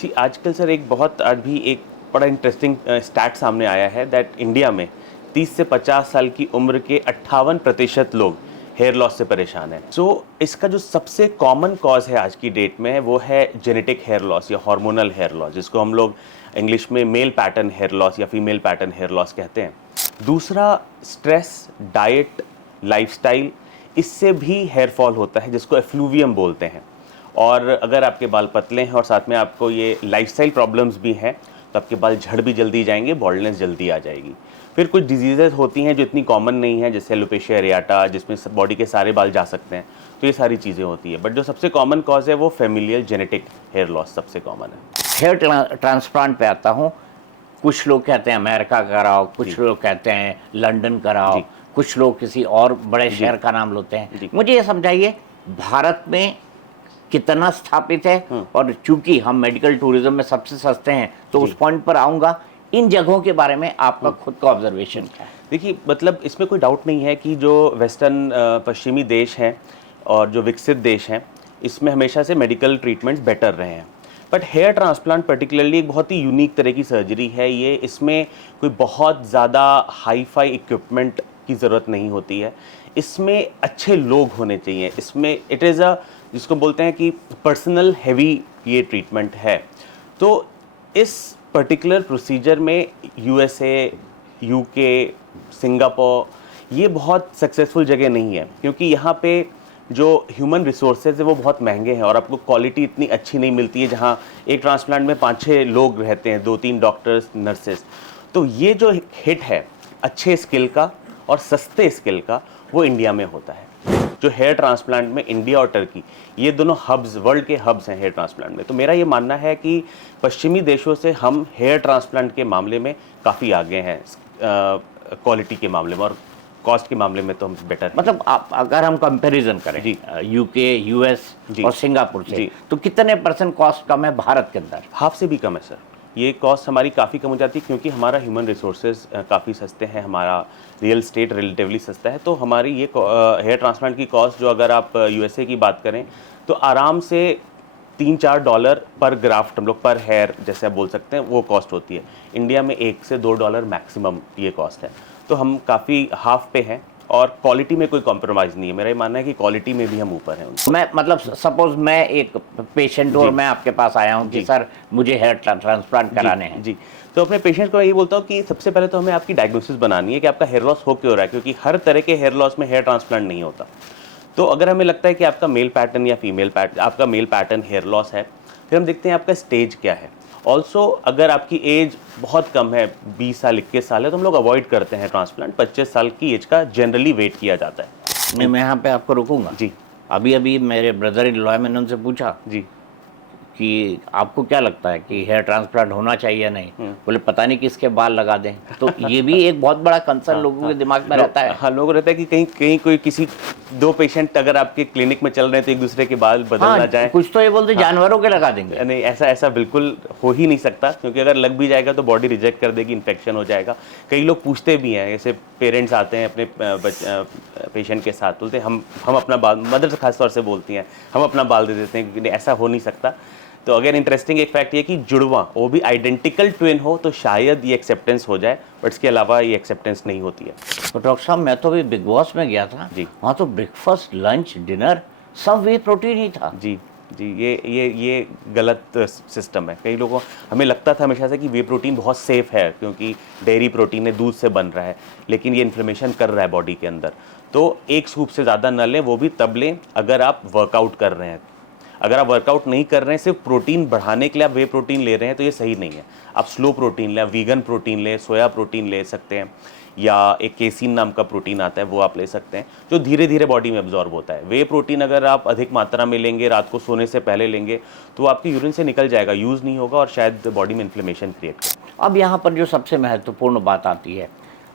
जी, आजकल सर एक बहुत आज भी एक बड़ा इंटरेस्टिंग स्टैट सामने आया है दैट इंडिया में 30 से 50 साल की उम्र के 58% लोग हेयर लॉस से परेशान हैं। सो इसका जो सबसे कॉमन कॉज है आज की डेट में वो है जेनेटिक हेयर लॉस या हार्मोनल हेयर लॉस, जिसको हम लोग इंग्लिश में मेल पैटर्न हेयर लॉस या फीमेल पैटर्न हेयर लॉस कहते हैं। दूसरा स्ट्रेस, डाइट, लाइफस्टाइल, इससे भी हेयर फॉल होता है जिसको एफ्लूवियम बोलते हैं। और अगर आपके बाल पतले हैं और साथ में आपको ये लाइफस्टाइल प्रॉब्लम्स भी हैं तो आपके बाल झड़ भी जल्दी जाएंगे, बॉल्डनेस जल्दी आ जाएगी। फिर कुछ डिजीज़ेज होती हैं जो इतनी कॉमन नहीं है, जैसे एलोपेशिया एरियाटा, जिसमें बॉडी के सारे बाल जा सकते हैं। तो ये सारी चीज़ें होती है, बट जो सबसे कॉमन कॉज है वो फेमिलियल जेनेटिक हेयर लॉस सबसे कॉमन है। हेयर ट्रांसप्लांट पे आता हूँ। कुछ लोग कहते हैं अमेरिका कराओ, कुछ लोग कहते हैं लंदन कराओ, कुछ लोग किसी और बड़े शहर का नाम लेते हैं। मुझे ये समझाइए, भारत में कितना स्थापित है? और चूंकि हम मेडिकल टूरिज्म में सबसे सस्ते हैं तो उस पॉइंट पर आऊँगा। इन जगहों के बारे में आपका खुद का ऑब्जर्वेशन क्या है? देखिए, मतलब इसमें कोई डाउट नहीं है कि जो वेस्टर्न पश्चिमी देश हैं और जो विकसित देश हैं, इसमें हमेशा से मेडिकल ट्रीटमेंट्स बेटर रहे हैं। बट हेयर ट्रांसप्लांट पर्टिकुलरली एक बहुत ही यूनिक तरह की सर्जरी है ये। इसमें कोई बहुत ज़्यादा हाई फाई इक्विपमेंट की ज़रूरत नहीं होती है। इसमें अच्छे लोग होने चाहिए। इसमें इट इज़ अ, जिसको बोलते हैं कि पर्सनल हैवी ये ट्रीटमेंट है। तो इस पर्टिकुलर प्रोसीजर में यूएसए, यूके, सिंगापुर ये बहुत सक्सेसफुल जगह नहीं है, क्योंकि यहाँ पे जो ह्यूमन रिसोर्सेज है वो बहुत महंगे हैं और आपको क्वालिटी इतनी अच्छी नहीं मिलती है। जहाँ एक ट्रांसप्लांट में 5-6 लोग रहते हैं, 2-3 डॉक्टर्स, नर्सेस। तो ये जो हिट है अच्छे स्किल का और सस्ते स्किल का, वो इंडिया में होता है। जो हेयर ट्रांसप्लांट में इंडिया और टर्की, ये दोनों हब्स, वर्ल्ड के हब्स हैं हेयर ट्रांसप्लांट में। तो मेरा ये मानना है कि पश्चिमी देशों से हम हेयर ट्रांसप्लांट के मामले में काफ़ी आगे हैं, क्वालिटी के मामले में, और कॉस्ट के मामले में तो हम बेटर हैं। मतलब आप अगर हम कंपैरिजन करें जी। यूके, यूएस और सिंगापुर से, जी। तो कितने % कॉस्ट कम है भारत के अंदर? हाफ से भी कम है सर। ये कॉस्ट हमारी काफ़ी कम हो जाती है, क्योंकि हमारा ह्यूमन रिसोर्सेज काफ़ी सस्ते हैं, हमारा रियल एस्टेट रिलेटिवली सस्ता है। तो हमारी ये हेयर ट्रांसप्लांट की कॉस्ट, जो अगर आप यूएसए की बात करें तो आराम से $3-4 पर ग्राफ्ट, हम लोग पर हेयर जैसे आप बोल सकते हैं, वो कॉस्ट होती है। इंडिया में $1 से $2 मैक्सिमम ये कॉस्ट है। तो हम काफ़ी हाफ पे हैं और क्वालिटी में कोई कॉम्प्रोमाइज़ नहीं है। मेरा ये मानना है कि क्वालिटी में भी हम ऊपर हैं उनसे। मैं मतलब सपोज मैं एक पेशेंट और मैं आपके पास आया हूँ कि सर मुझे हेयर ट्रांसप्लांट कराने हैं। जी, तो अपने पेशेंट्स को मैं ये बोलता हूँ कि सबसे पहले तो हमें आपकी डायग्नोसिस बनानी है कि आपका हेयर लॉस हो क्यों रहा है, क्योंकि हर तरह के हेयर लॉस में हेयर ट्रांसप्लांट नहीं होता। तो अगर हमें लगता है कि आपका मेल पैटर्न या फीमेल पैटर्न, आपका मेल पैटर्न हेयर लॉस है, फिर हम देखते हैं आपका स्टेज क्या है। ऑल्सो अगर आपकी एज बहुत कम है, 20 साल, 21 साल है, तो हम लोग अवॉइड करते हैं ट्रांसप्लांट। 25 साल की एज का जनरली वेट किया जाता है। मैं यहाँ पे आपको रोकूंगा। जी। अभी अभी मेरे ब्रदर इन लॉ, मैंने उनसे पूछा जी। कि आपको क्या लगता है कि हेयर ट्रांसप्लांट होना चाहिए या नहीं? बोले पता नहीं किसके बाल लगा दें। तो ये भी एक बहुत बड़ा कंसर्न लोगों के दिमाग में रहता है। हाँ, लोगों रहता है कि कहीं कहीं कोई किसी 2 पेशेंट अगर आपके क्लिनिक में चल रहे हैं तो एक दूसरे के बाल बदल ना जाए। कुछ तो ये बोलते जानवरों के लगा देंगे। नहीं, ऐसा बिल्कुल हो ही नहीं सकता, क्योंकि अगर लग भी जाएगा तो बॉडी रिजेक्ट कर देगी, इन्फेक्शन हो जाएगा। कई लोग पूछते भी हैं, जैसे पेरेंट्स आते हैं अपने पेशेंट के साथ, बोलते हैं हम अपना बाल, मदर खास तौर से बोलती हैं, हम अपना बाल दे देते हैं, क्योंकि ऐसा हो नहीं सकता। तो अगर इंटरेस्टिंग एक फैक्ट ये कि जुड़वा, वो भी आइडेंटिकल ट्विन हो तो शायद ये एक्सेप्टेंस हो जाए, बट इसके अलावा ये एक्सेप्टेंस नहीं होती है। तो डॉक्टर साहब, मैं तो अभी बिग बॉस में गया था जी। वहाँ तो ब्रेकफास्ट, लंच, डिनर सब वे प्रोटीन ही था। जी जी, ये गलत सिस्टम है। कई लोगों, हमें लगता था हमेशा से कि वे प्रोटीन बहुत सेफ़ है, क्योंकि डेयरी प्रोटीन है, दूध से बन रहा है, लेकिन ये इन्फ्लेमेशन कर रहा है बॉडी के अंदर। तो एक स्कूप से ज़्यादा न लें, वो भी तब लें अगर आप वर्कआउट कर रहे हैं। अगर आप वर्कआउट नहीं कर रहे हैं, सिर्फ प्रोटीन बढ़ाने के लिए आप वे प्रोटीन ले रहे हैं, तो ये सही नहीं है। आप स्लो प्रोटीन लें, वीगन प्रोटीन लें, सोया प्रोटीन ले सकते हैं, या एक केसीन नाम का प्रोटीन आता है, वो आप ले सकते हैं, जो धीरे धीरे बॉडी में एब्जॉर्ब होता है। वे प्रोटीन अगर आप अधिक मात्रा में लेंगे, रात को सोने से पहले लेंगे, तो आपकी यूरिन से निकल जाएगा, यूज़ नहीं होगा और शायद बॉडी में इन्फ्लेमेशन क्रिएट करेगा। अब यहाँ पर जो सबसे महत्वपूर्ण बात आती है,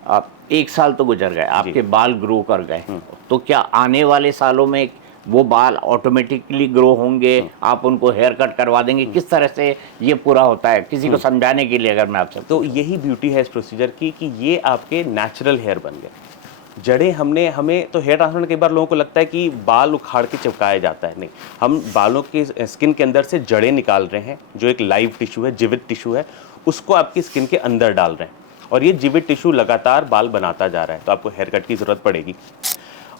आप 1 साल तो गुजर गए, आपके बाल ग्रो कर गए, तो क्या आने वाले सालों में वो बाल ऑटोमेटिकली ग्रो होंगे? आप उनको हेयर कट करवा देंगे? किस तरह से ये पूरा होता है, किसी को समझाने के लिए अगर मैं आपसे? तो यही ब्यूटी है इस प्रोसीजर की कि ये आपके नेचुरल हेयर बन गए। जड़ें हमें तो हेयर ट्रांसप्लांट कई बार लोगों को लगता है कि बाल उखाड़ के चिपकाया जाता है, नहीं, हम बालों के स्किन के अंदर से जड़ें निकाल रहे हैं, जो एक लाइव टिश्यू है, जीवित टिश्यू है, उसको आपकी स्किन के अंदर डाल रहे हैं और ये जीवित टिश्यू लगातार बाल बनाता जा रहा है, तो आपको हेयर कट की ज़रूरत पड़ेगी।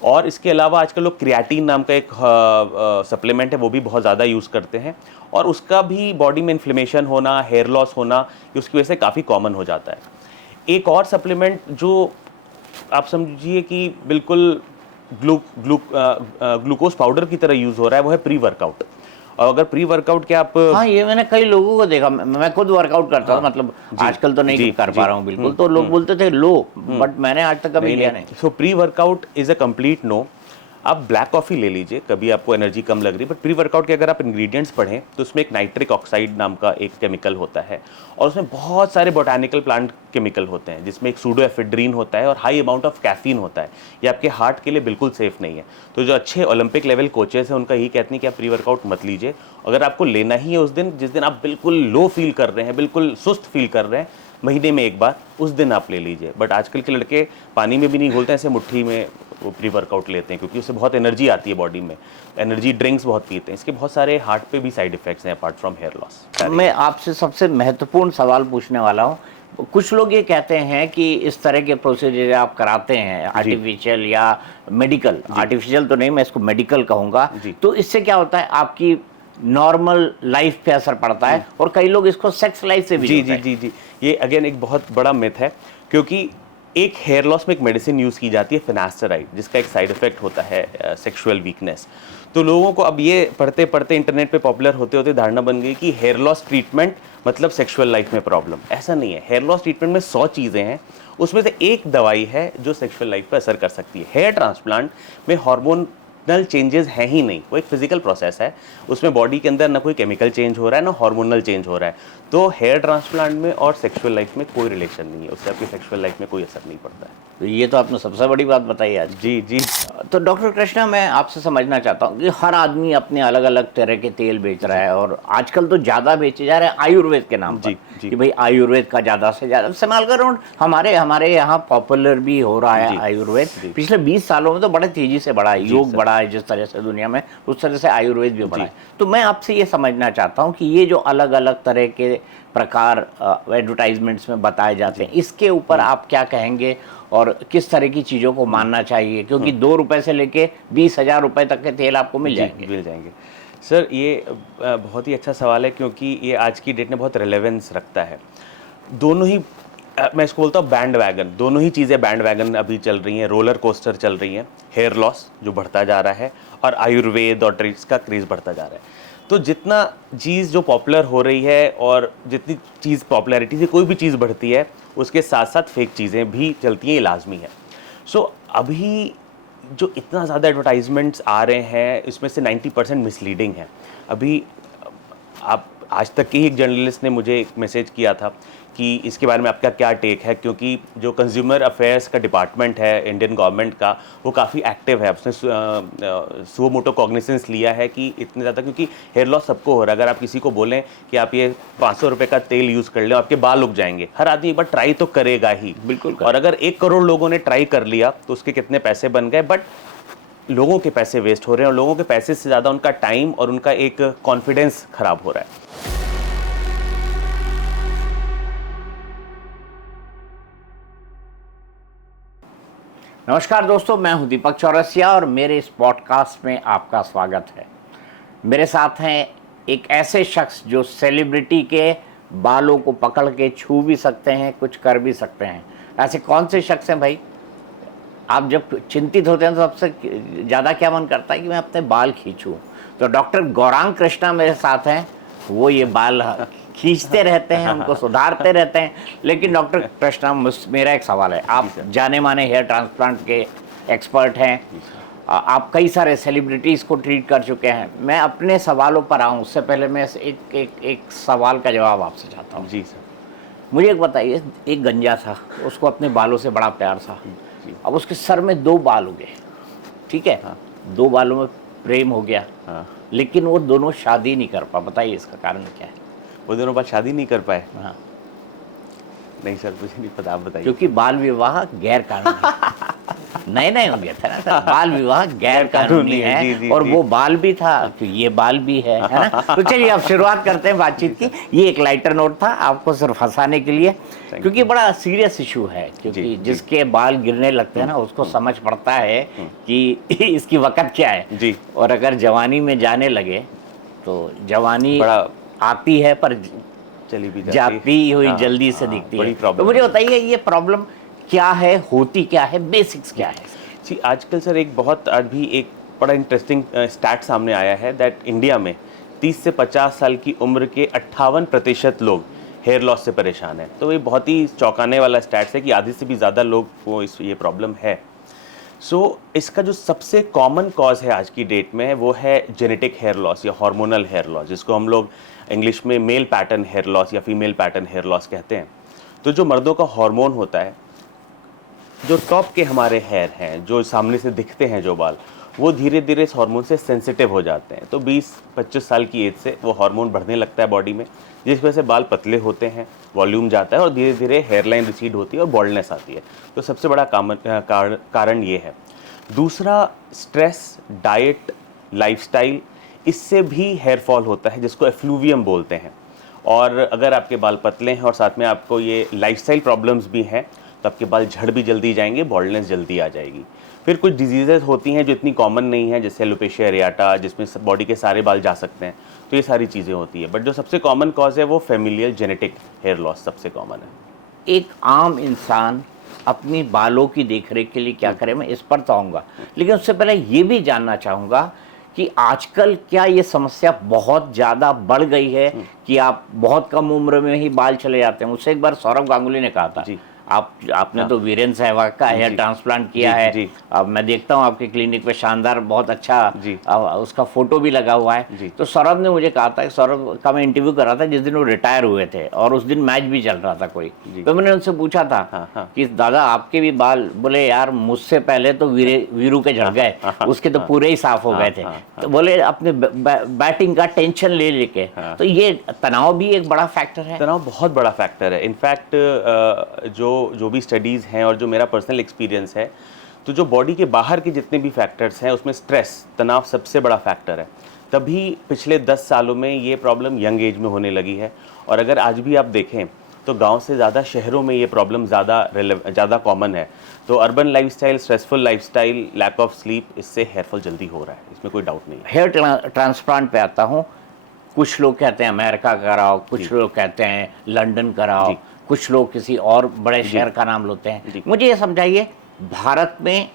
और इसके अलावा आजकल लोग क्रिएटिन नाम का एक सप्लीमेंट है, वो भी बहुत ज़्यादा यूज़ करते हैं और उसका भी बॉडी में इन्फ्लेमेशन होना, हेयर लॉस होना, ये उसकी वजह से काफ़ी कॉमन हो जाता है। एक और सप्लीमेंट जो आप समझिए कि बिल्कुल ग्लूकोज पाउडर की तरह यूज़ हो रहा है, वो है प्री वर्कआउट। और अगर प्री वर्कआउट के आप हाँ, ये मैंने कई लोगों को देखा, मैं खुद वर्कआउट करता हूँ, मतलब आजकल तो नहीं कर पा रहा हूँ बिल्कुल, तो लोग बोलते थे लो, बट मैंने आज तक कभी लिया नहीं। So pre workout is a complete no. आप ब्लैक कॉफ़ी ले लीजिए, कभी आपको एनर्जी कम लग रही है, बट प्री वर्कआउट के अगर आप इंग्रेडिएंट्स पढ़ें तो उसमें एक नाइट्रिक ऑक्साइड नाम का एक केमिकल होता है और उसमें बहुत सारे बोटानिकल प्लांट केमिकल होते हैं, जिसमें एक सूडोएफेड्रीन होता है और हाई अमाउंट ऑफ कैफीन होता है। ये आपके हार्ट के लिए बिल्कुल सेफ नहीं है। तो जो अच्छे ओलंपिक लेवल कोचेस हैं उनका यही कहते हैं कि आप प्री वर्कआउट मत लीजिए। अगर आपको लेना ही है उस दिन जिस दिन आप बिल्कुल लो फील कर रहे हैं, बिल्कुल सुस्त फील कर रहे हैं, महीने में एक बार, उस दिन आप ले लीजिए। बट आजकल के लड़के पानी में भी नहीं घोलते, ऐसे मुट्ठी में वो प्री वर्कआउट लेते हैं क्योंकि उससे बहुत एनर्जी आती है बॉडी में, एनर्जी ड्रिंक्स बहुत पीते हैं। इसके बहुत सारे हार्ट पे भी साइड इफेक्ट्स हैं अपार्ट फ्रॉम हेयर लॉस। मैं आपसे सबसे महत्वपूर्ण सवाल पूछने वाला हूँ। कुछ लोग ये कहते हैं कि इस तरह के प्रोसीजर आप कराते हैं, आर्टिफिशियल या मेडिकल, आर्टिफिशियल तो नहीं, मैं इसको मेडिकल कहूँगा, तो इससे क्या होता है, आपकी नॉर्मल लाइफ पे असर पड़ता है और कई लोग इसको सेक्स लाइफ से भी जी जी जी जी, ये अगेन एक बहुत बड़ा मिथ है, क्योंकि एक हेयर लॉस में एक मेडिसिन यूज़ की जाती है फिनास्टेराइड, जिसका एक साइड इफेक्ट होता है सेक्सुअल वीकनेस। तो लोगों को अब ये पढ़ते पढ़ते इंटरनेट पे पॉपुलर होते होते धारणा बन गई कि हेयर लॉस ट्रीटमेंट मतलब सेक्सुअल लाइफ में प्रॉब्लम। ऐसा नहीं है। हेयर लॉस ट्रीटमेंट में 100 चीज़ें हैं, उसमें से एक दवाई है जो सेक्सुअल लाइफ पर असर कर सकती है। हेयर ट्रांसप्लांट में हार्मोनल चेंजेस हैं ही नहीं, वो एक फिजिकल प्रोसेस है, उसमें बॉडी के अंदर ना कोई केमिकल चेंज हो रहा है ना हार्मोनल चेंज हो रहा है। तो हेयर ट्रांसप्लांट में और सेक्सुअल लाइफ में कोई रिलेशन नहीं है, उससे आपकी सेक्सुअल लाइफ में कोई असर नहीं पड़ता है। तो ये तो आपने सबसे बड़ी बात बताई आज। जी जी। तो डॉक्टर कृष्णा, मैं आपसे समझना चाहता हूँ कि हर आदमी अपने अलग अलग तरह के तेल बेच रहा है और आजकल तो ज़्यादा बेचे जा रहे हैं आयुर्वेद के नाम पर, कि भाई आयुर्वेद का ज़्यादा से ज़्यादा इस्तेमाल करो। हमारे यहाँ पॉपुलर भी हो रहा है आयुर्वेद। पिछले 20 सालों में तो बड़े तेज़ी से बढ़ा है, योग बढ़ा है जिस तरह से दुनिया में, उस तरह से आयुर्वेद भी बढ़ा है। तो मैं आपसे ये समझना चाहता हूँ कि ये जो अलग अलग तरह के प्रकार एडवर्टाइजमेंट्स में बताए जाते हैं, इसके ऊपर आप क्या कहेंगे और किस तरह की चीज़ों को मानना चाहिए, क्योंकि 2 रुपए से लेके 20,000 रुपए तक के तेल आपको मिल जाएंगे। सर, ये बहुत ही अच्छा सवाल है, क्योंकि ये आज की डेट में बहुत रिलेवेंस रखता है। दोनों ही मैं इसको बोलता हूँ बैंड वैगन, दोनों ही चीज़ें बैंड वैगन अभी चल रही हैं, रोलर कोस्टर चल रही हैं। हेयर लॉस जो बढ़ता जा रहा है और आयुर्वेद और ट्रीट्स का क्रेज़ बढ़ता जा रहा है। तो जितना चीज़ जो पॉपुलर हो रही है और जितनी चीज़ पॉपुलैरिटी से कोई भी चीज़ बढ़ती है, उसके साथ साथ फेक चीज़ें भी चलती हैं, ये लाजमी है। सो अभी जो इतना ज़्यादा एडवर्टाइजमेंट्स आ रहे हैं, इसमें से 90% मिसलीडिंग है। अभी आप आज तक के ही एक जर्नलिस्ट ने मुझे एक मैसेज किया था कि इसके बारे में आपका क्या टेक है, क्योंकि जो कंज्यूमर अफेयर्स का डिपार्टमेंट है इंडियन गवर्नमेंट का, वो काफ़ी एक्टिव है। उसने सुओ मोटो कॉग्निसेंस लिया है कि इतने ज़्यादा, क्योंकि हेयर लॉस सबको हो रहा है। अगर आप किसी को बोलें कि आप ये 500 रुपये का तेल यूज़ कर लें, आपके बाल उग जाएंगे, हर आदमी एक बार ट्राई तो करेगा ही, बिल्कुल। और अगर 1 करोड़ लोगों ने ट्राई कर लिया तो उसके कितने पैसे बन गए, बट लोगों के पैसे वेस्ट हो रहे हैं और लोगों के पैसे से ज़्यादा उनका टाइम और उनका एक कॉन्फिडेंस खराब हो रहा है। नमस्कार दोस्तों, मैं हूं दीपक चौरसिया और मेरे इस पॉडकास्ट में आपका स्वागत है। मेरे साथ हैं एक ऐसे शख्स जो सेलिब्रिटी के बालों को पकड़ के छू भी सकते हैं, कुछ कर भी सकते हैं। ऐसे कौन से शख्स हैं भाई? आप जब चिंतित होते हैं तो सबसे ज़्यादा क्या मन करता है कि मैं अपने बाल खींचूं। तो डॉक्टर गौरांग कृष्णा मेरे साथ हैं, वो ये बाल खींचते रहते हैं, उनको सुधारते रहते हैं। लेकिन डॉक्टर कृष्णा, मेरा एक सवाल है, आप जाने माने हेयर ट्रांसप्लांट के एक्सपर्ट हैं, आप कई सारे सेलिब्रिटीज़ को ट्रीट कर चुके हैं। मैं अपने सवालों पर आऊँ उससे पहले मैं एक सवाल का जवाब आपसे चाहता हूँ। जी सर। मुझे एक बताइए, एक गंजा था, उसको अपने बालों से बड़ा प्यार था, अब उसके सर में 2 बाल उगे, ठीक है? हाँ। 2 बालों में प्रेम हो गया। हाँ। लेकिन वो दोनों शादी नहीं कर पा, बताइए इसका कारण क्या है? वो दोनों बात शादी नहीं कर पाए? हाँ। नहीं सर, मुझे नहीं पता, आप बताइए। क्योंकि बाल विवाह गैर कानूनी है। नए नए हो गया था ना सर, बाल विवाह गैर कानूनी है। जी, जी, और जी। वो बाल भी था तो ये बाल भी है ना। तो चलिए अब शुरुआत करते हैं बातचीत की। ये एक लाइटर नोट था आपको सिर्फ हंसाने के लिए, क्योंकि बड़ा सीरियस इशू है, जी, क्योंकि जी। जिसके बाल गिरने लगते हैं ना उसको समझ पड़ता है कि इसकी वक़्त क्या है। जी। और अगर जवानी में जाने लगे तो जवानी बड़ा आती है पर चली भी जाती जाती हुई हाँ, जल्दी से हाँ, दिखती है। बड़ी तो प्रॉब्लम मुझे है। बताइए ये प्रॉब्लम क्या है, होती क्या है, बेसिक्स क्या है इसकी? जी, आजकल सर एक बहुत आज भी एक बड़ा इंटरेस्टिंग स्टैट सामने आया है दैट इंडिया में 30 से 50 साल की उम्र के 58% लोग हेयर लॉस से परेशान हैं। तो ये बहुत ही चौंकाने वाला स्टैट्स है कि आधे से भी ज़्यादा लोग को ये प्रॉब्लम है। इसका जो सबसे कॉमन कॉज है आज की डेट में वो है जेनेटिक हेयर लॉस या हार्मोनल हेयर लॉस, जिसको हम लोग इंग्लिश में मेल पैटर्न हेयर लॉस या फीमेल पैटर्न हेयर लॉस कहते हैं। तो जो मर्दों का हार्मोन होता है, जो टॉप के हमारे हेयर हैं, जो सामने से दिखते हैं जो बाल, वो धीरे धीरे इस हार्मोन से सेंसिटिव हो जाते हैं। तो 20-25 साल की एज से वो हार्मोन बढ़ने लगता है बॉडी में, जिस वजह से बाल पतले होते हैं, वॉल्यूम जाता है और धीरे धीरे हेयरलाइन रिसीड होती है और बॉल्डनेस आती है। तो सबसे बड़ा कारण ये है। दूसरा, स्ट्रेस, डाइट, लाइफस्टाइल, इससे भी हेयर फॉल होता है, जिसको एफ्लूवियम बोलते हैं। और अगर आपके बाल पतले हैं और साथ में आपको ये लाइफस्टाइल प्रॉब्लम्स भी हैं, तो आपके बाल झड़ भी जल्दी जाएंगे, बॉल्डनेस जल्दी आ जाएगी। फिर कुछ डिजीजेज होती हैं जो इतनी कॉमन नहीं है, जैसे एलोपेशिया एरियाटा, जिसमें बॉडी के सारे बाल जा सकते हैं। तो ये सारी चीज़ें होती है, बट जो सबसे कॉमन कॉज है वो फेमिलियल जेनेटिक हेयर लॉस सबसे कॉमन है। एक आम इंसान अपनी बालों की देखरेख के लिए क्या करे, मैं इस पर तो आऊँगा, लेकिन उससे पहले ये भी जानना चाहूँगा कि आजकल क्या ये समस्या बहुत ज़्यादा बढ़ गई है कि आप बहुत कम उम्र में ही बाल चले जाते हैं। मुझसे एक बार सौरभ गांगुली ने कहा था, जी। आपने हाँ। तो वीरेंद्र सहवाग का हेयर जी। ट्रांसप्लांट किया जी, है। जी। अब मैं देखता हूँ आपके क्लिनिक पे शानदार, बहुत अच्छा जी। उसका फोटो भी लगा हुआ है। जी। तो सौरभ ने मुझे कहा था कि सौरभ का मैं इंटरव्यू कर रहा था जिस दिन वो रिटायर हुए थे, और उस दिन मैच भी चल रहा था कोई। जी। तो मैंने उनसे पूछा था हाँ, हाँ। कि दादा आपके भी बाल, बोले यार मुझसे पहले तो वीरू के झड़ गए, उसके तो पूरे ही साफ हो गए थे। तो बोले अपने बैटिंग का टेंशन ले लेके। तो ये तनाव भी एक बड़ा फैक्टर है। तनाव बहुत बड़ा फैक्टर है। इनफैक्ट जो भी स्टडीज़ हैं और जो मेरा पर्सनल एक्सपीरियंस है, तो जो बॉडी के बाहर के जितने भी फैक्टर्स हैं उसमें स्ट्रेस, तनाव सबसे बड़ा फैक्टर है। तभी पिछले 10 सालों में ये प्रॉब्लम यंग एज में होने लगी है। और अगर आज भी आप देखें तो गांव से ज़्यादा शहरों में ये प्रॉब्लम ज़्यादा कॉमन है। तो urban lifestyle, stressful lifestyle, lack of sleep, इससे हेयर फॉल जल्दी हो रहा है, इसमें कोई डाउट नहीं है। हेयर ट्रांसप्लांट पे आता हूँ। कुछ लोग कहते हैं अमेरिका कराओ, कुछ लोग कहते हैं लंदन कराओ, कुछ लोग किसी और बड़े शहर का नाम लेते हैं। मुझे ये समझाइए भारत में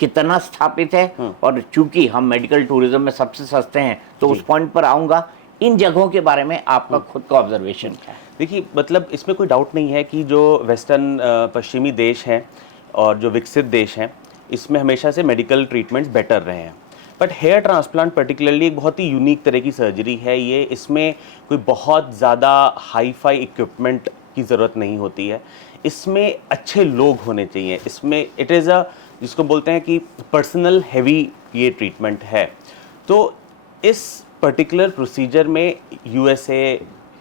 कितना स्थापित है, और चूंकि हम मेडिकल टूरिज्म में सबसे सस्ते हैं तो उस पॉइंट पर आऊँगा। इन जगहों के बारे में आपका खुद का ऑब्जर्वेशन क्या है? देखिए, मतलब इसमें कोई डाउट नहीं है कि जो वेस्टर्न पश्चिमी देश हैं और जो विकसित देश हैं, इसमें हमेशा से मेडिकल ट्रीटमेंट्स बेटर रहे हैं। बट हेयर ट्रांसप्लांट पर्टिकुलरली एक बहुत ही यूनिक तरह की सर्जरी है ये। इसमें कोई बहुत ज़्यादा हाई फाई इक्विपमेंट की ज़रूरत नहीं होती है। इसमें अच्छे लोग होने चाहिए। इसमें इट इज़ जिसको बोलते हैं कि पर्सनल हैवी ये ट्रीटमेंट है। तो इस पर्टिकुलर प्रोसीजर में यूएसए,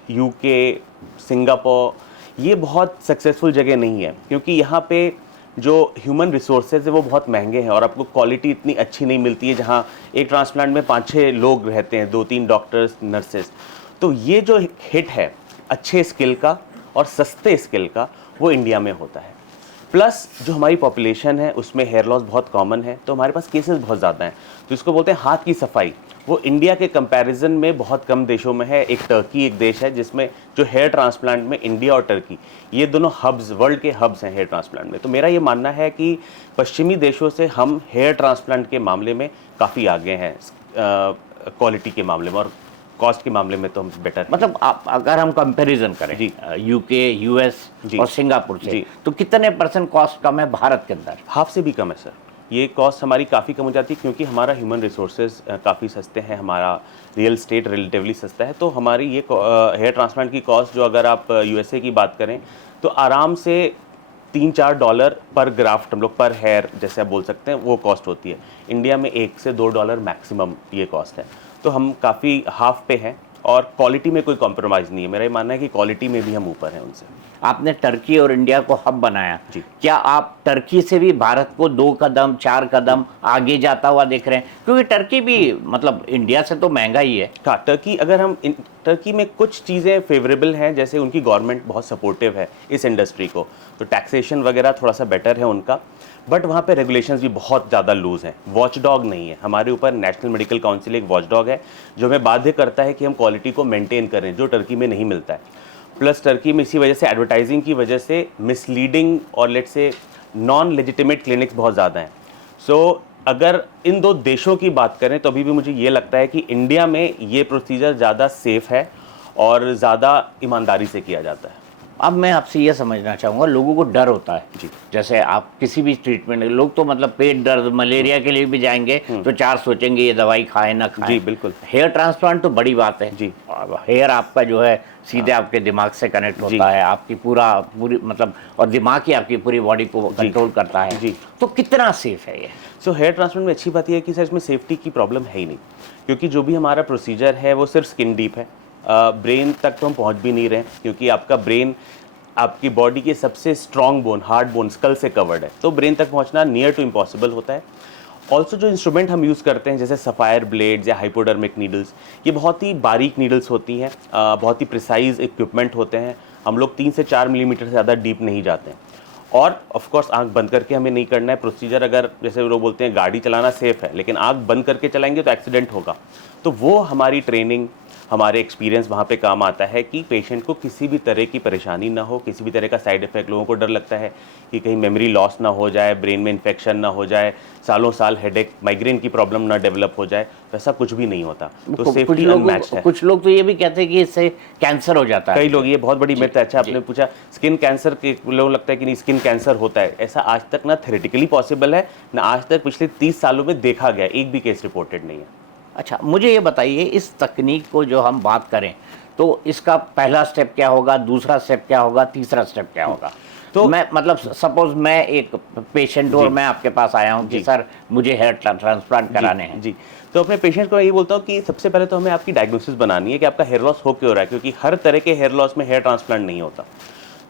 यूके, सिंगापुर ये बहुत सक्सेसफुल जगह नहीं है, क्योंकि यहाँ पे जो ह्यूमन रिसोर्सेज है वो बहुत महंगे हैं और आपको क्वालिटी इतनी अच्छी नहीं मिलती है। जहाँ एक ट्रांसप्लांट में 5-6 लोग रहते हैं, 2-3 डॉक्टर्स, नर्सेज। तो ये जो हिट है अच्छे स्किल का और सस्ते स्किल का, वो इंडिया में होता है। प्लस जो हमारी पॉपुलेशन है उसमें हेयर लॉस बहुत कॉमन है, तो हमारे पास केसेस बहुत ज़्यादा हैं। तो इसको बोलते हैं हाथ की सफाई, वो इंडिया के कंपैरिजन में बहुत कम देशों में है। एक टर्की एक देश है जिसमें जो हेयर ट्रांसप्लांट में इंडिया और टर्की, ये दोनों हब्स, वर्ल्ड के हब्स हैं हेयर ट्रांसप्लांट में। तो मेरा ये मानना है कि पश्चिमी देशों से हम हेयर ट्रांसप्लांट के मामले में काफ़ी आगे हैं, क्वालिटी के मामले में और कॉस्ट के मामले में तो हम बेटर हैं। मतलब आप अगर हम कंपैरिजन करें यूके, यूएस और सिंगापुर से, तो कितने % कॉस्ट कम है भारत के अंदर? हाफ से भी कम है सर। ये कॉस्ट हमारी काफ़ी कम हो जाती है, क्योंकि हमारा ह्यूमन रिसोर्सेज काफ़ी सस्ते हैं, हमारा रियल स्टेट रिलेटिवली सस्ता है। तो हमारी ये हेयर ट्रांसप्लांट की कॉस्ट, जो अगर आप यूएसए की बात करें तो आराम से $3-4 पर ग्राफ्ट, हम लोग पर हेयर जैसे आप बोल सकते हैं, वो कॉस्ट होती है। इंडिया में $1 से $2 मैक्सिमम ये कॉस्ट है। तो हम काफ़ी हाफ पे हैं और क्वालिटी में कोई कॉम्प्रोमाइज़ नहीं है। मेरा ये मानना है कि क्वालिटी में भी हम ऊपर हैं उनसे। आपने टर्की और इंडिया को हब बनाया, क्या आप टर्की से भी भारत को 2 कदम 4 कदम आगे जाता हुआ देख रहे हैं, क्योंकि टर्की भी मतलब इंडिया से तो महंगा ही है। हाँ, टर्की अगर हम टर्की में कुछ चीज़ें फेवरेबल हैं, जैसे उनकी गवर्नमेंट बहुत सपोर्टिव है इस इंडस्ट्री को, तो टैक्सेशन वगैरह थोड़ा सा बेटर है उनका, बट वहाँ पे रेगुलेशंस भी बहुत ज़्यादा लूज़ हैं। वॉचडॉग नहीं है हमारे ऊपर, नेशनल मेडिकल काउंसिल एक वॉचडॉग है जो हमें बाध्य करता है कि हम क्वालिटी को मेंटेन करें, जो टर्की में नहीं मिलता है। प्लस टर्की में इसी वजह से एडवर्टाइजिंग की वजह से मिसलीडिंग और let's say non legitimate clinics बहुत ज़्यादा हैं। सो अगर इन दो देशों की बात करें तो अभी भी मुझे ये लगता है कि इंडिया में ये प्रोसीजर ज़्यादा सेफ़ है और ज़्यादा ईमानदारी से किया जाता है। अब मैं आपसे ये समझना चाहूँगा, लोगों को डर होता है जी। जैसे आप किसी भी ट्रीटमेंट, लोग तो मतलब पेट दर्द मलेरिया के लिए भी जाएंगे तो 4 सोचेंगे ये दवाई खाएं ना खाएं। जी बिल्कुल। हेयर ट्रांसप्लांट तो बड़ी बात है जी। हेयर आपका जो है सीधे आपके दिमाग से कनेक्ट होता है, आपकी पूरी मतलब, और दिमाग ही आपकी पूरी बॉडी को कंट्रोल करता है। जी। तो कितना सेफ है ये? सो हेयर ट्रांसप्लांट में अच्छी बात यह है कि सर इसमें सेफ्टी की प्रॉब्लम है ही नहीं, क्योंकि जो भी हमारा प्रोसीजर है वो सिर्फ स्किन डीप है। ब्रेन तक तो हम पहुंच भी नहीं रहे, क्योंकि आपका ब्रेन आपकी बॉडी के सबसे strong bone, hard bone, skull से कवर्ड है, तो ब्रेन तक पहुंचना नियर टू इम्पॉसिबल होता है। ऑल्सो जो इंस्ट्रूमेंट हम यूज़ करते हैं जैसे सफ़ायर ब्लेड्स या हाइपोडर्मिक नीडल्स, ये बहुत ही बारीक नीडल्स होती हैं, बहुत ही प्रिसाइज इक्विपमेंट होते हैं। हम लोग 3 से 4 मिलीमीटर से ज़्यादा डीप नहीं जाते हैं, और ऑफ कोर्स आंख बंद करके हमें नहीं करना है प्रोसीजर। अगर जैसे लोग बोलते हैं गाड़ी चलाना सेफ़ है, लेकिन आंख बंद करके चलाएंगे तो एक्सीडेंट होगा। तो वो हमारी ट्रेनिंग, हमारे एक्सपीरियंस वहाँ पे काम आता है कि पेशेंट को किसी भी तरह की परेशानी ना हो, किसी भी तरह का साइड इफ़ेक्ट। लोगों को डर लगता है कि कहीं मेमोरी लॉस ना हो जाए, ब्रेन में इन्फेक्शन ना हो जाए, सालों साल हेडेक, माइग्रेन की प्रॉब्लम ना डेवलप हो जाए, वैसा कुछ भी नहीं होता। तो सेफ्टी अनमैच्ड है। कुछ लोग तो ये भी कहते हैं कि इससे कैंसर हो जाता है। कई लोग, ये बहुत बड़ी मिथ है। अच्छा, आपने पूछा स्किन कैंसर के, लोगों लगता है कि नहीं स्किन कैंसर होता है, ऐसा आज तक ना थ्योरेटिकली पॉसिबल है, ना आज तक पिछले 30 सालों में देखा गया, एक भी केस रिपोर्टेड नहीं है। अच्छा, मुझे ये बताइए, इस तकनीक को जो हम बात करें तो इसका पहला स्टेप क्या होगा, दूसरा स्टेप क्या होगा, तीसरा स्टेप क्या होगा? तो मैं मतलब सपोज मैं एक पेशेंट और मैं आपके पास आया हूँ कि सर मुझे हेयर ट्रांसप्लांट कराने हैं। जी, तो अपने पेशेंट को यही बोलता हूँ कि सबसे पहले तो हमें आपकी डायग्नोसिस बनानी है कि आपका हेयर लॉस हो क्यों रहा है, क्योंकि हर तरह के हेयर लॉस में हेयर ट्रांसप्लांट नहीं होता।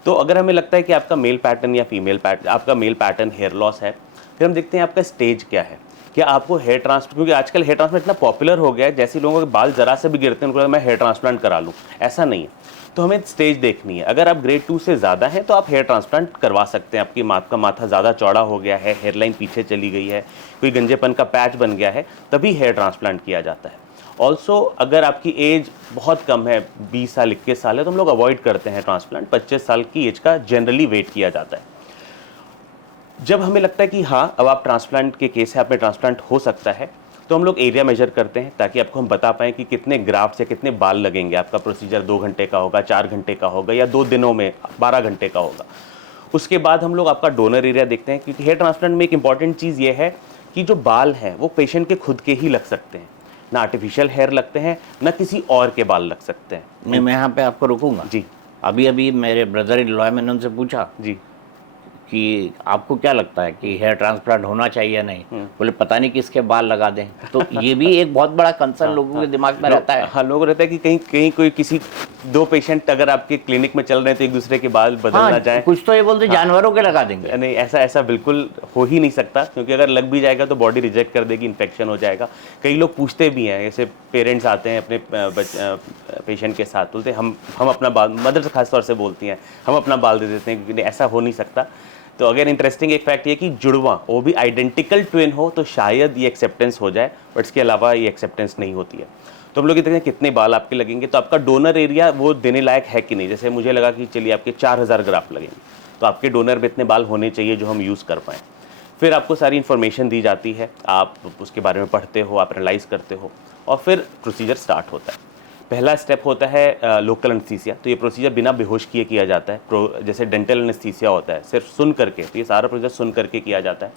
तो अगर हमें लगता है कि आपका मेल पैटर्न या फीमेल पैटर्न, आपका मेल पैटर्न हेयर लॉस है, फिर हम देखते हैं आपका स्टेज क्या है, क्या आपको हेयर ट्रांसप्लांट, क्योंकि आजकल हेयर ट्रांसप्लांट इतना पॉपुलर हो गया है, जैसे लोगों के बाल जरा से भी गिरते हैं उनको लगता है मैं हेयर ट्रांसप्लांट करा लूँ, ऐसा नहीं है। तो हमें स्टेज देखनी है। अगर आप ग्रेड 2 से ज़्यादा हैं तो आप हेयर ट्रांसप्लांट करवा सकते हैं। आपकी का माथा ज़्यादा चौड़ा हो गया है, हेयरलाइन पीछे चली गई है, कोई गंजेपन का पैच बन गया है, तभी हेयर ट्रांसप्लांट किया जाता है। ऑल्सो अगर आपकी एज बहुत कम है, 20 साल 21 साल है, तो हम लोग अवॉइड करते हैं ट्रांसप्लांट। 25 साल की एज का जनरली वेट किया जाता है। जब हमें लगता है कि हाँ अब आप ट्रांसप्लांट के केस है, आप में ट्रांसप्लांट हो सकता है, तो हम लोग एरिया मेजर करते हैं ताकि आपको हम बता पाएँ कि कितने ग्राफ्ट या कितने बाल लगेंगे। आपका प्रोसीजर 2 घंटे का होगा, 4 घंटे का होगा, या 2 दिनों में 12 घंटे का होगा। उसके बाद हम लोग आपका डोनर एरिया देखते हैं, क्योंकि हेयर ट्रांसप्लांट में एक इंपॉर्टेंट चीज़ ये है कि जो बाल हैं वो पेशेंट के खुद के ही लग सकते हैं, ना आर्टिफिशियल हेयर लगते हैं, ना किसी और के बाल लग सकते हैं। नहीं, मैं यहाँ पे आपको रोकूंगा जी। अभी अभी मेरे ब्रदर इन लॉ है, मैंने उनसे पूछा जी। कि आपको क्या लगता है कि हेयर ट्रांसप्लांट होना चाहिए या नहीं? बोले पता नहीं किसके बाल लगा दें। तो ये भी एक बहुत बड़ा कंसर्न लोगों के दिमाग में रहता है। हाँ, लोगों को रहता है कि कहीं कहीं कोई किसी 2 पेशेंट अगर आपके क्लिनिक में चल रहे हैं तो एक दूसरे के बाल बदल ना जाए। कुछ तो ये बोलते जानवरों के लगा देंगे। नहीं, ऐसा बिल्कुल हो ही नहीं सकता, क्योंकि अगर लग भी जाएगा तो बॉडी रिजेक्ट कर देगी, इन्फेक्शन हो जाएगा। कई लोग पूछते भी हैं, जैसे पेरेंट्स आते हैं अपने पेशेंट के साथ, बोलते हैं हम अपना बाल, मदर से खासतौर से बोलती हैं हम अपना बाल दे देते हैं, क्योंकि ऐसा हो नहीं सकता। तो अगर इंटरेस्टिंग एक फैक्ट ये कि जुड़वा, वो भी आइडेंटिकल ट्विन हो तो शायद ये एक्सेप्टेंस हो जाए, बट इसके अलावा ये एक्सेप्टेंस नहीं होती है। तो हम लोग कहते हैं कितने बाल आपके लगेंगे, तो आपका डोनर एरिया वो देने लायक है कि नहीं। जैसे मुझे लगा कि चलिए आपके 4000 ग्राफ्ट लगेंगे, तो आपके डोनर में इतने बाल होने चाहिए जो हम यूज़ कर पाएँ। फिर आपको सारी इन्फॉर्मेशन दी जाती है, आप उसके बारे में पढ़ते हो, आप एनालाइज करते हो, और फिर प्रोसीजर स्टार्ट होता है। पहला स्टेप होता है लोकल एनेस्थीसिया। तो ये प्रोसीजर बिना बेहोश किए किया जाता है, जैसे डेंटल एनेस्थीसिया होता है, सिर्फ सुन करके। तो ये सारा प्रोसीजर सुन करके किया जाता है।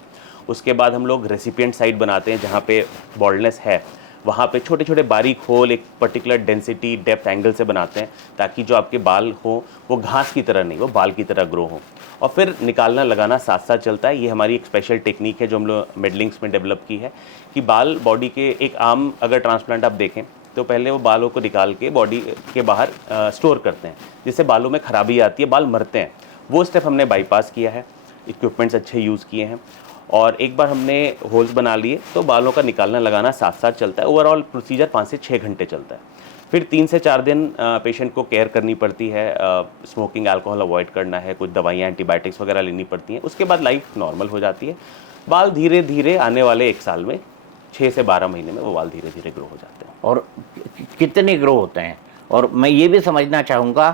उसके बाद हम लोग रेसिपिएंट साइड बनाते हैं, जहाँ पे बॉल्डनेस है वहाँ पे छोटे छोटे बारीक होल एक पर्टिकुलर डेंसिटी डेप्थ एंगल से बनाते हैं, ताकि जो आपके बाल हो वो घास की तरह नहीं, वो बाल की तरह ग्रो हो। और फिर निकालना लगाना साथ साथ चलता है। ये हमारी एक स्पेशल टेक्निक है जो हम लोग मेडलिंग्स में डेवलप की है, कि बाल बॉडी के, एक आम अगर ट्रांसप्लांट आप देखें तो पहले वो बालों को निकाल के बॉडी के बाहर स्टोर करते हैं, जिससे बालों में खराबी आती है, बाल मरते हैं। वो स्टेप हमने बाईपास किया है। इक्विपमेंट्स अच्छे यूज़ किए हैं, और एक बार हमने होल्स बना लिए तो बालों का निकालना लगाना साथ साथ चलता है। ओवरऑल प्रोसीजर 5 से 6 घंटे चलता है। फिर 3 से 4 दिन पेशेंट को केयर करनी पड़ती है, स्मोकिंग, अल्कोहल अवॉइड करना है, कुछ दवाइयाँ एंटीबायोटिक्स वगैरह लेनी पड़ती हैं। उसके बाद लाइफ नॉर्मल हो जाती है। बाल धीरे धीरे आने वाले 1 साल में 6 से 12 महीने में वो बाल धीरे धीरे ग्रो हो जाते हैं। और कितने ग्रो होते हैं? और मैं ये भी समझना चाहूँगा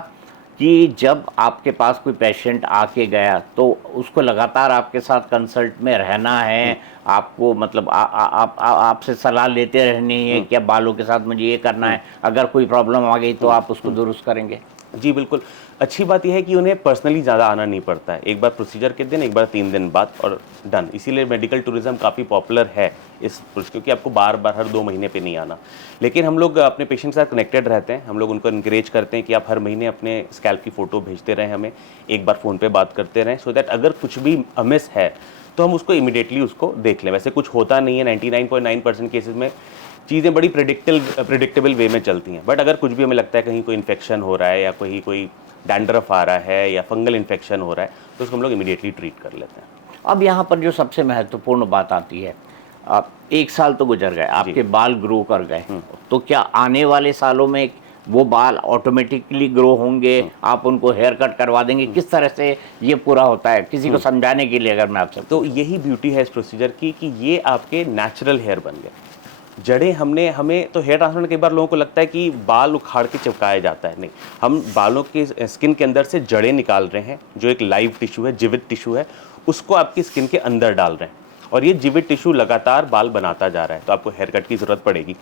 कि जब आपके पास कोई पेशेंट आके गया तो उसको लगातार आपके साथ कंसल्ट में रहना है, आपको मतलब आपसे सलाह लेते रहनी है कि अब बालों के साथ मुझे ये करना है, अगर कोई प्रॉब्लम आ गई तो आप उसको दुरुस्त करेंगे? जी बिल्कुल। अच्छी बात यह है कि उन्हें पर्सनली ज़्यादा आना नहीं पड़ता है, एक बार प्रोसीजर के दिन, एक बार 3 दिन बाद और डन। इसीलिए मेडिकल टूरिज्म काफ़ी पॉपुलर है क्योंकि आपको बार बार हर 2 महीने पे नहीं आना। लेकिन हम लोग अपने पेशेंट के साथ कनेक्टेड रहते हैं, हम लोग उनको इनकरेज करते हैं कि आप हर महीने अपने स्कैल्प की फ़ोटो भेजते रहें हमें, एक बार फ़ोन पे बात करते रहें, सो दैट अगर कुछ भी अमिस है तो हम उसको इमीडिएटली उसको देख लें। वैसे कुछ होता नहीं है, 99.9% केसेस में चीज़ें बड़ी प्रिडिक्टेबल वे में चलती हैं। बट अगर कुछ भी हमें लगता है कहीं कोई इन्फेक्शन हो रहा है या कोई डैंड्रफ आ रहा है या फंगल इन्फेक्शन हो रहा है, तो उसको हम लोग इमीडिएटली ट्रीट कर लेते हैं। अब यहाँ पर जो सबसे महत्वपूर्ण बात आती है, आप 1 साल तो गुजर गए, आपके बाल ग्रो कर गए, तो क्या आने वाले सालों में वो बाल ऑटोमेटिकली ग्रो होंगे, आप उनको हेयर कट करवा देंगे? किस तरह से ये पूरा होता है, किसी को समझाने के लिए अगर मैं आपसे तो यही ब्यूटी है इस प्रोसीजर की कि ये आपके नेचुरल हेयर बन गए। जड़ें हमें तो हेयर ट्रांसप्लांट कई बार लोगों को लगता है कि बाल उखाड़ के चिपकाया जाता है, नहीं, हम बालों के स्किन के अंदर से जड़ें निकाल रहे हैं, जो एक लाइव टिश्यू है, जीवित टिश्यू है, उसको आपकी स्किन के अंदर डाल रहे हैं, और ये जीवित टिश्यू लगातार बाल बनाता जा रहा है। तो आपको हेयर कट की ज़रूरत पड़ेगी।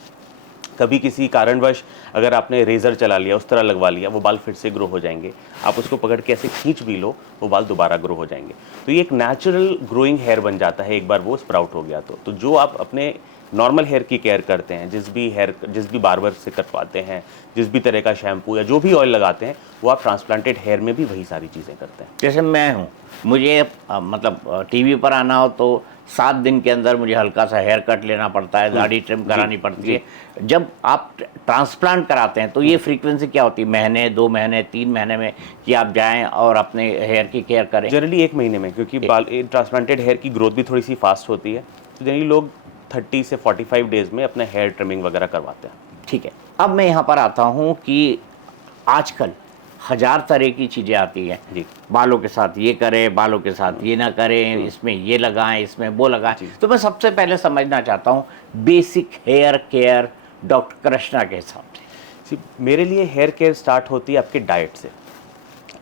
कभी किसी कारणवश अगर आपने रेज़र चला लिया, उस तरह लगवा लिया, वो बाल फिर से ग्रो हो जाएंगे। आप उसको पकड़ के ऐसे खींच भी लो, वो बाल दोबारा ग्रो हो जाएंगे। तो ये एक नेचुरल ग्रोइंग हेयर बन जाता है एक बार वो स्प्राउट हो गया तो जो आप अपने नॉर्मल हेयर की केयर करते हैं, जिस भी बार्बर से कटवाते हैं, जिस भी तरह का शैम्पू या जो भी ऑयल लगाते हैं, वो आप ट्रांसप्लांटेड हेयर में भी वही सारी चीज़ें करते हैं। जैसे मैं हूँ, मुझे मतलब टीवी पर आना हो तो 7 दिन के अंदर मुझे हल्का सा हेयर कट लेना पड़ता है, दाढ़ी ट्रिम करानी पड़ती है। जब आप ट्रांसप्लांट कराते हैं तो ये फ्रीक्वेंसी क्या होती है? महीने, 2 महीने, 3 महीने में कि आप जाएं और अपने हेयर की केयर करें? जनरली 1 महीने में, क्योंकि बाल ट्रांसप्लांटेड हेयर की ग्रोथ भी थोड़ी सी फास्ट होती है, तो जनरली लोग 30 से 45 डेज़ में अपना हेयर ट्रिमिंग वगैरह करवाते हैं। ठीक है। अब मैं यहाँ पर आता हूँ कि आजकल 1000 तरह की चीज़ें आती हैं। जी। बालों के साथ ये करें, बालों के साथ ये ना करें, इसमें ये लगाएं, इसमें वो लगाएं। तो मैं सबसे पहले समझना चाहता हूँ basic hair care doctor Krishna के हिसाब से। मेरे लिए हेयर केयर स्टार्ट होती है आपके डाइट से,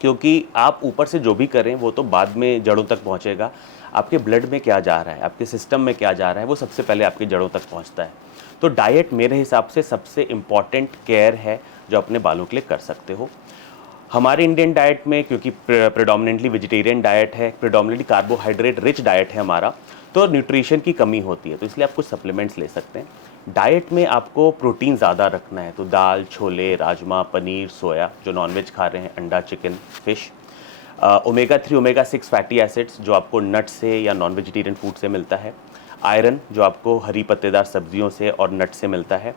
क्योंकि आप ऊपर से जो भी करें वो तो बाद में जड़ों तक पहुंचेगा। आपके ब्लड में क्या जा रहा है, आपके सिस्टम में क्या जा रहा है, वो सबसे पहले आपकी जड़ों तक पहुंचता है। तो डाइट मेरे हिसाब से सबसे इम्पॉर्टेंट केयर है जो अपने बालों के लिए कर सकते हो। हमारे इंडियन डाइट में, क्योंकि प्रेडोमिनेंटली वेजिटेरियन डाइट है, प्रेडोमिनेंटली कार्बोहाइड्रेट रिच डाइट है हमारा, तो न्यूट्रिशन की कमी होती है, तो इसलिए आप कुछ सप्लीमेंट्स ले सकते हैं। डाइट में आपको प्रोटीन ज़्यादा रखना है, तो दाल, छोले, राजमा, पनीर, सोया, जो नॉनवेज खा रहे हैं, अंडा, chicken, fish, omega 3, omega 6 fatty acids जो आपको नट से या नॉन वेजिटेरियन फूड से मिलता है, आयरन जो आपको हरी पत्तेदार सब्जियों से और नट से मिलता है,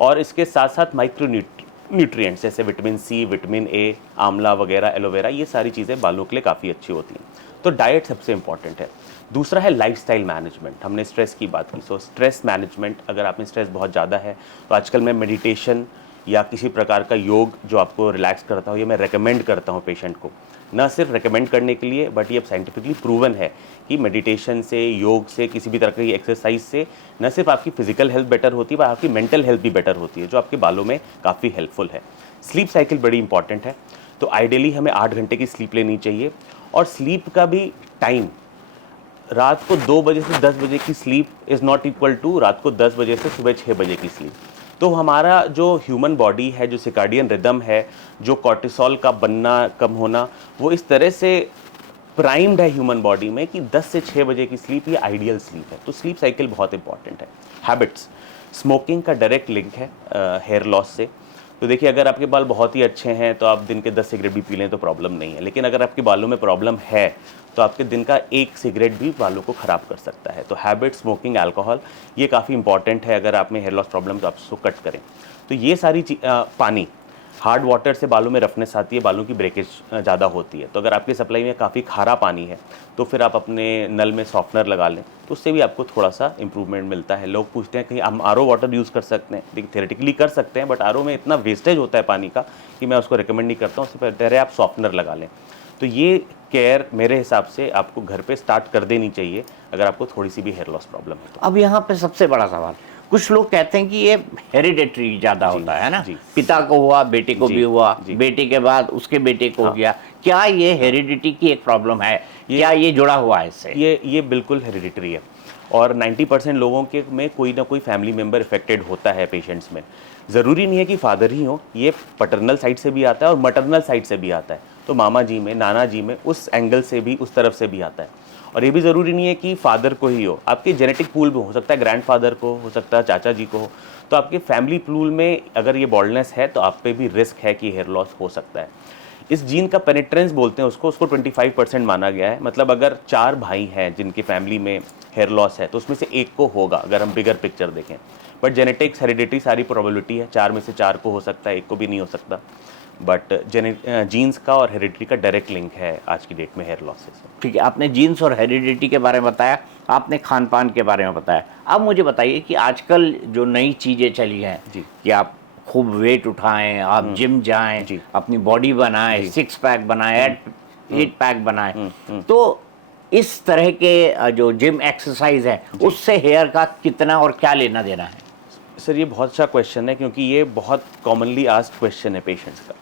और इसके साथ साथ माइक्रो न्यूट्रिएंट्स जैसे विटामिन सी, विटामिन ए, आंवला वगैरह, एलोवेरा, ये सारी चीज़ें बालों के लिए काफ़ी अच्छी होती हैं। तो डाइट सबसे इंपॉर्टेंट है। दूसरा है लाइफस्टाइल मैनेजमेंट। हमने स्ट्रेस की बात की, सो स्ट्रेस मैनेजमेंट, अगर आप में स्ट्रेस बहुत ज़्यादा है तो आजकल मैं मेडिटेशन या किसी प्रकार का योग जो आपको रिलैक्स करता हो, ये मैं रेकमेंड करता हूँ पेशेंट को। न सिर्फ रेकमेंड करने के लिए, बट ये अब साइंटिफिकली प्रूवन है कि मेडिटेशन से, योग से, किसी भी तरह की एक्सरसाइज से न सिर्फ आपकी फिजिकल हेल्थ बेटर होती है, बट आपकी मेंटल हेल्थ भी बेटर होती है, जो आपके बालों में काफ़ी हेल्पफुल है। स्लीप साइकिल बड़ी इंपॉर्टेंट है, तो आइडियली हमें 8 घंटे की स्लीप लेनी चाहिए, और स्लीप का भी टाइम, रात को 2 बजे से 10 बजे की sleep is not equal to रात को 10 बजे से सुबह 6 बजे की स्लीप। तो हमारा जो ह्यूमन बॉडी है, जो सिकार्डियन रिदम है, जो कॉर्टिसोल का बनना कम होना, वो इस तरह से प्राइम्ड है ह्यूमन बॉडी में कि 10 से 6 बजे की स्लीप ये आइडियल स्लीप है। तो स्लीप साइकिल बहुत इंपॉर्टेंट है। हैबिट्स, स्मोकिंग का डायरेक्ट लिंक है हेयर लॉस से। तो देखिए, अगर आपके बाल बहुत ही अच्छे हैं तो आप दिन के 10 सिगरेट भी पी लें तो प्रॉब्लम नहीं है, लेकिन अगर आपके बालों में प्रॉब्लम है तो आपके दिन का 1 सिगरेट भी बालों को ख़राब कर सकता है। तो हैबिट, स्मोकिंग, अल्कोहल, ये काफ़ी इंपॉर्टेंट है। अगर आप में हेयर लॉस प्रॉब्लम तो आप उसको कट करें। तो ये सारी पानी, हार्ड वाटर से बालों में रफनेस आती है, बालों की ब्रेकेज ज़्यादा होती है। तो अगर आपकी सप्लाई में काफ़ी खारा पानी है तो फिर आप अपने नल में सॉफ्टनर लगा लें, तो उससे भी आपको थोड़ा सा इंप्रूवमेंट मिलता है। लोग पूछते हैं कि हम आरओ वाटर यूज़ कर सकते हैं, देखिए थेरेटिकली कर सकते हैं, बट आरओ में इतना वेस्टेज होता है पानी का कि मैं उसको रिकमेंड नहीं करता हूँ। उससे बेहतर है आप सॉफ्टनर लगा लें। तो ये केयर मेरे हिसाब से आपको घर पे स्टार्ट कर देनी चाहिए अगर आपको थोड़ी सी भी हेयर लॉस प्रॉब्लम है तो। अब यहाँ पे सबसे बड़ा सवाल, कुछ लोग कहते हैं कि ये हेरिडेटरी ज्यादा होता है ना, पिता को हुआ, बेटे को भी हुआ, बेटे के बाद उसके बेटे को हो गया। क्या ये हेरिडिटी की एक प्रॉब्लम है? क्या ये जुड़ा हुआ है इससे? ये बिल्कुल हेरिडिटरी है, और 90% लोगों के में कोई ना कोई फैमिली मेंबर इफेक्टेड होता है पेशेंट्स में। ज़रूरी नहीं है कि फादर ही हो, ये पैटर्नल साइड से भी आता है और मैटरनल साइड से भी आता है। तो मामा जी में, नाना जी में, उस एंगल से भी, उस तरफ से भी आता है। और ये भी ज़रूरी नहीं है कि फादर को ही हो, आपके जेनेटिक पूल में हो सकता है, ग्रैंडफादर को हो सकता है, चाचा जी को हो। तो आपके फैमिली पूल में अगर ये बॉल्डनेस है तो आप पे भी रिस्क है कि हेयर लॉस हो सकता है। इस जीन का पेनिट्रेंस बोलते हैं उसको 25% माना गया है। मतलब अगर 4 भाई हैं जिनकी फैमिली में हेयर लॉस है तो उसमें से एक को होगा, अगर हम बिगर पिक्चर देखें। बट जेनेटिक्स, हेरिडिटी सारी प्रोबेबिलिटी है, 4 में से 4 को हो सकता है, एक को भी नहीं हो सकता। बट जीन्स का और हेरिडिटी का डायरेक्ट लिंक है आज की डेट में हेयर लॉस से। ठीक है, आपने जीन्स और हेरिडिटी के बारे में बताया, आपने खान पान के बारे में बताया। अब मुझे बताइए कि आजकल जो नई चीज़ें चली हैं कि आप खूब वेट उठाएं, आप जिम जाएं, अपनी बॉडी बनाएं, 6 पैक बनाएं, 8 पैक बनाएं, तो इस तरह के जो जिम एक्सरसाइज है उससे हेयर का कितना और क्या लेना देना है? सर ये बहुत अच्छा क्वेश्चन है, क्योंकि ये बहुत कॉमनली आस्क्ड क्वेश्चन है पेशेंट्स का।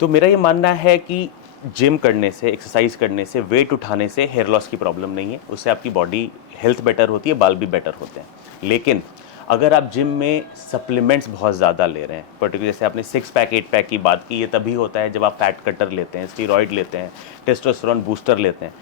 तो मेरा ये मानना है कि जिम करने से, एक्सरसाइज करने से, वेट उठाने से हेयर लॉस की प्रॉब्लम नहीं है। उससे आपकी बॉडी हेल्थ बेटर होती है, बाल भी बेटर होते हैं। लेकिन अगर आप जिम में सप्लीमेंट्स बहुत ज़्यादा ले रहे हैं, पर्टिकुलर जैसे आपने 6 पैक 8 पैक की बात की, ये तभी होता है जब आप फैट कटर लेते हैं, स्टीरॉयड लेते हैं, टेस्टोस्टेरोन बूस्टर लेते हैं,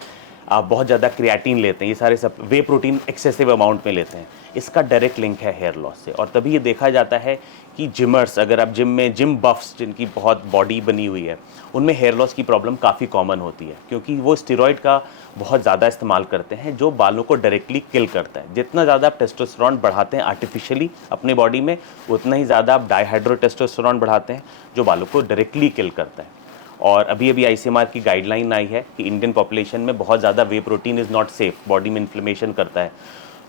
आप बहुत ज़्यादा क्रिएटिन लेते हैं, ये सारे सब वे प्रोटीन एक्सेसिव अमाउंट में लेते हैं। इसका डायरेक्ट लिंक है हेयर लॉस से। और तभी ये देखा जाता है कि जिमर्स, अगर आप जिम में, जिम बफ्स जिनकी बहुत बॉडी बनी हुई है, उनमें हेयर लॉस की प्रॉब्लम काफ़ी कॉमन होती है, क्योंकि वो स्टेरॉइड का बहुत ज़्यादा इस्तेमाल करते हैं जो बालों को डायरेक्टली किल करता है। जितना ज़्यादा आप टेस्टोस्टेरोन बढ़ाते हैं आर्टिफिशियली अपने बॉडी में, उतना ही ज़्यादा आप डाईहाइड्रो टेस्टोस्टेरोन बढ़ाते हैं जो बालों को डायरेक्टली किल करता है। और अभी अभी आईसीएमआर की गाइडलाइन आई है कि इंडियन पॉपुलेशन में बहुत ज़्यादा whey protein is not safe, body में इन्फ्लेमेशन करता है।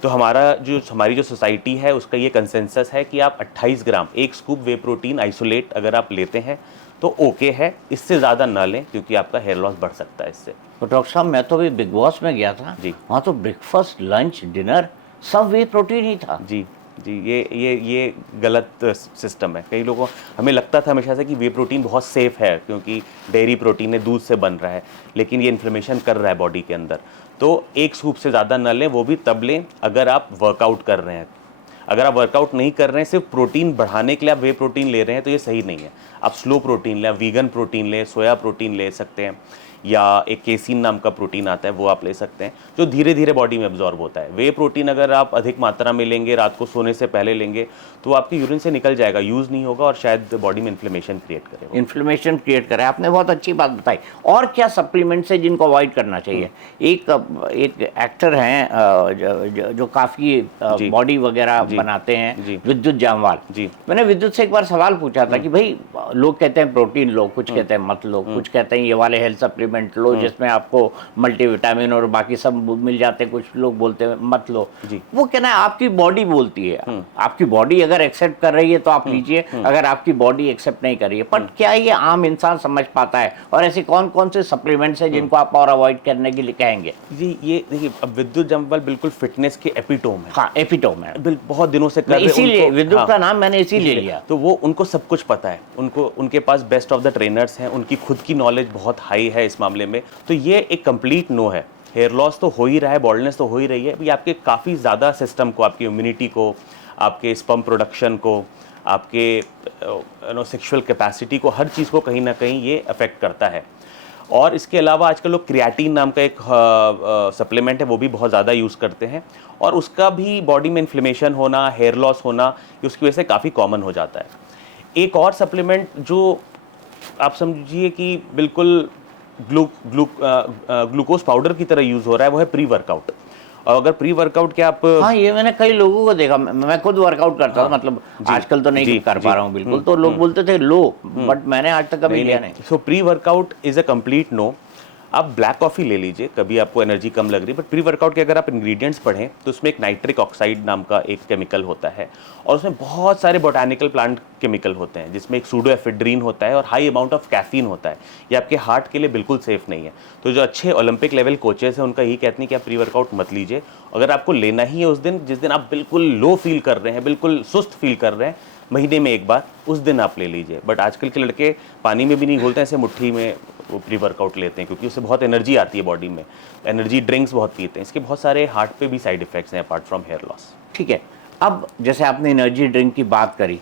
तो हमारी जो सोसाइटी है उसका ये कंसेंसस है कि आप 28 ग्राम, 1 स्कूप वे प्रोटीन आइसोलेट अगर आप लेते हैं तो ओके है, इससे ज़्यादा ना लें क्योंकि आपका हेयर लॉस बढ़ सकता है इससे। तो डॉक्टर साहब, मैं तो अभी बिग बॉस में गया था जी, वहाँ तो ब्रेकफास्ट, लंच, डिनर सब वे प्रोटीन ही था। जी जी, ये गलत सिस्टम है। कई लोगों, हमें लगता था हमेशा से कि वे प्रोटीन बहुत सेफ़ है क्योंकि डेयरी प्रोटीन है, दूध से बन रहा है, लेकिन ये इन्फ्लेमेशन कर रहा है बॉडी के अंदर। तो 1 स्कूप से ज़्यादा न लें, वो भी तब लें अगर आप वर्कआउट कर रहे हैं। अगर आप वर्कआउट नहीं कर रहे हैं, सिर्फ प्रोटीन बढ़ाने के लिए आप वे प्रोटीन ले रहे हैं तो ये सही नहीं है। आप स्लो प्रोटीन लें, वीगन प्रोटीन लें, सोया प्रोटीन ले सकते हैं, या एक केसीन नाम का प्रोटीन आता है वो आप ले सकते हैं जो धीरे धीरे बॉडी में एब्जॉर्ब होता है। वे प्रोटीन अगर आप अधिक मात्रा में लेंगे, रात को सोने से पहले लेंगे, तो आपकी यूरिन से निकल जाएगा, यूज़ नहीं होगा और शायद बॉडी में इन्फ्लेमेशन क्रिएट करेगा। इन्फ्लेमेशन क्रिएट करे, आपने बहुत अच्छी बात बताई। और क्या सप्लीमेंट्स है जिनको अवॉइड करना चाहिए? एक एक्टर हैं जो काफ़ी बॉडी वगैरह बनाते हैं, विद्युत जामवाल जी। मैंने विद्युत से एक बार सवाल पूछा था कि भाई लोग कहते हैं प्रोटीन लो, कुछ कहते हैं मत लो, कुछ कहते हैं ये वाले हेल्थ सप्लीमेंट लो जिसमें आपको मल्टीविटामिन और बाकी सब मिल जाते हैं, कुछ लोग बोलते हैं मत लो। वो कहना है आपकी बॉडी बोलती है, आपकी बॉडी अगर एक्सेप्ट कर रही है तो आप लीजिए, अगर आपकी बॉडी एक्सेप्ट नहीं कर रही है। पर क्या ये आम इंसान समझ पाता है? और ऐसे कौन कौन से सप्लीमेंट्स हैं जिनको आप और अवॉइड करने के लिए कहेंगे? जी, ये देखिए, अब विद्युत जामवाल बिल्कुल फिटनेस के एपिटोम है। हाँ, एपिटोम है, बहुत दिनों से कर रहे हैं, इसीलिए विद्युत का नाम मैंने इसीलिए लिया। तो वो, उनको सब कुछ पता है, उनके पास बेस्ट ऑफ द ट्रेनर्स हैं, उनकी खुद की नॉलेज बहुत हाई है इस मामले में। तो ये एक कंप्लीट नो है। हेयर लॉस तो हो ही रहा है, बॉल्डनेस तो हो ही रही है, ये आपके काफ़ी ज़्यादा सिस्टम को, आपकी इम्यूनिटी को, आपके स्पर्म प्रोडक्शन को, आपके सेक्सुअल कैपेसिटी को, हर चीज़ को कहीं ना कहीं ये अफेक्ट करता है। और इसके अलावा आजकल लोग क्रिएटिन नाम का एक सप्लीमेंट है वो भी बहुत ज़्यादा यूज़ करते हैं, और उसका भी बॉडी में इन्फ्लेमेशन होना, हेयर लॉस होना, ये उसकी वजह से काफ़ी कॉमन हो जाता है। एक और सप्लीमेंट जो आप समझिए कि बिल्कुल ग्लूकोज पाउडर की तरह यूज़ हो रहा है, वो है प्री वर्कआउट। और अगर प्री वर्कआउट के आप हाँ, ये मैंने कई लोगों को देखा, मैं खुद वर्कआउट करता था, मतलब आजकल तो नहीं कर पा रहा हूँ बिल्कुल, तो लोग बोलते थे लो, बट मैंने आज तक कभी लिया नहीं। So pre workout is a complete no. आप ब्लैक कॉफ़ी ले लीजिए, कभी आपको एनर्जी कम लग रही है, बट प्री वर्कआउट के अगर आप इंग्रेडिएंट्स पढ़ें तो उसमें एक नाइट्रिक ऑक्साइड नाम का एक केमिकल होता है, और उसमें बहुत सारे बोटानिकल प्लांट केमिकल होते हैं, जिसमें एक सूडोएफेड्रीन होता है और हाई अमाउंट ऑफ कैफीन होता है। ये आपके हार्ट के लिए बिल्कुल सेफ नहीं है। तो जो अच्छे ओलंपिक लेवल कोचेस हैं उनका यही कहते हैं कि आप प्री वर्कआउट मत लीजिए। अगर आपको लेना ही है उस दिन जिस दिन आप बिल्कुल लो फील कर रहे हैं, बिल्कुल सुस्त फील कर रहे हैं, महीने में एक बार, उस दिन आप ले लीजिए। बट आजकल के लड़के पानी में भी नहीं घोलते, ऐसे मुट्ठी में वो प्री वर्कआउट लेते हैं, क्योंकि उससे बहुत एनर्जी आती है बॉडी में। एनर्जी ड्रिंक्स बहुत पीते हैं, इसके बहुत सारे हार्ट पे भी साइड इफेक्ट्स हैं अपार्ट फ्रॉम हेयर लॉस। ठीक है, अब जैसे आपने एनर्जी ड्रिंक की बात करी,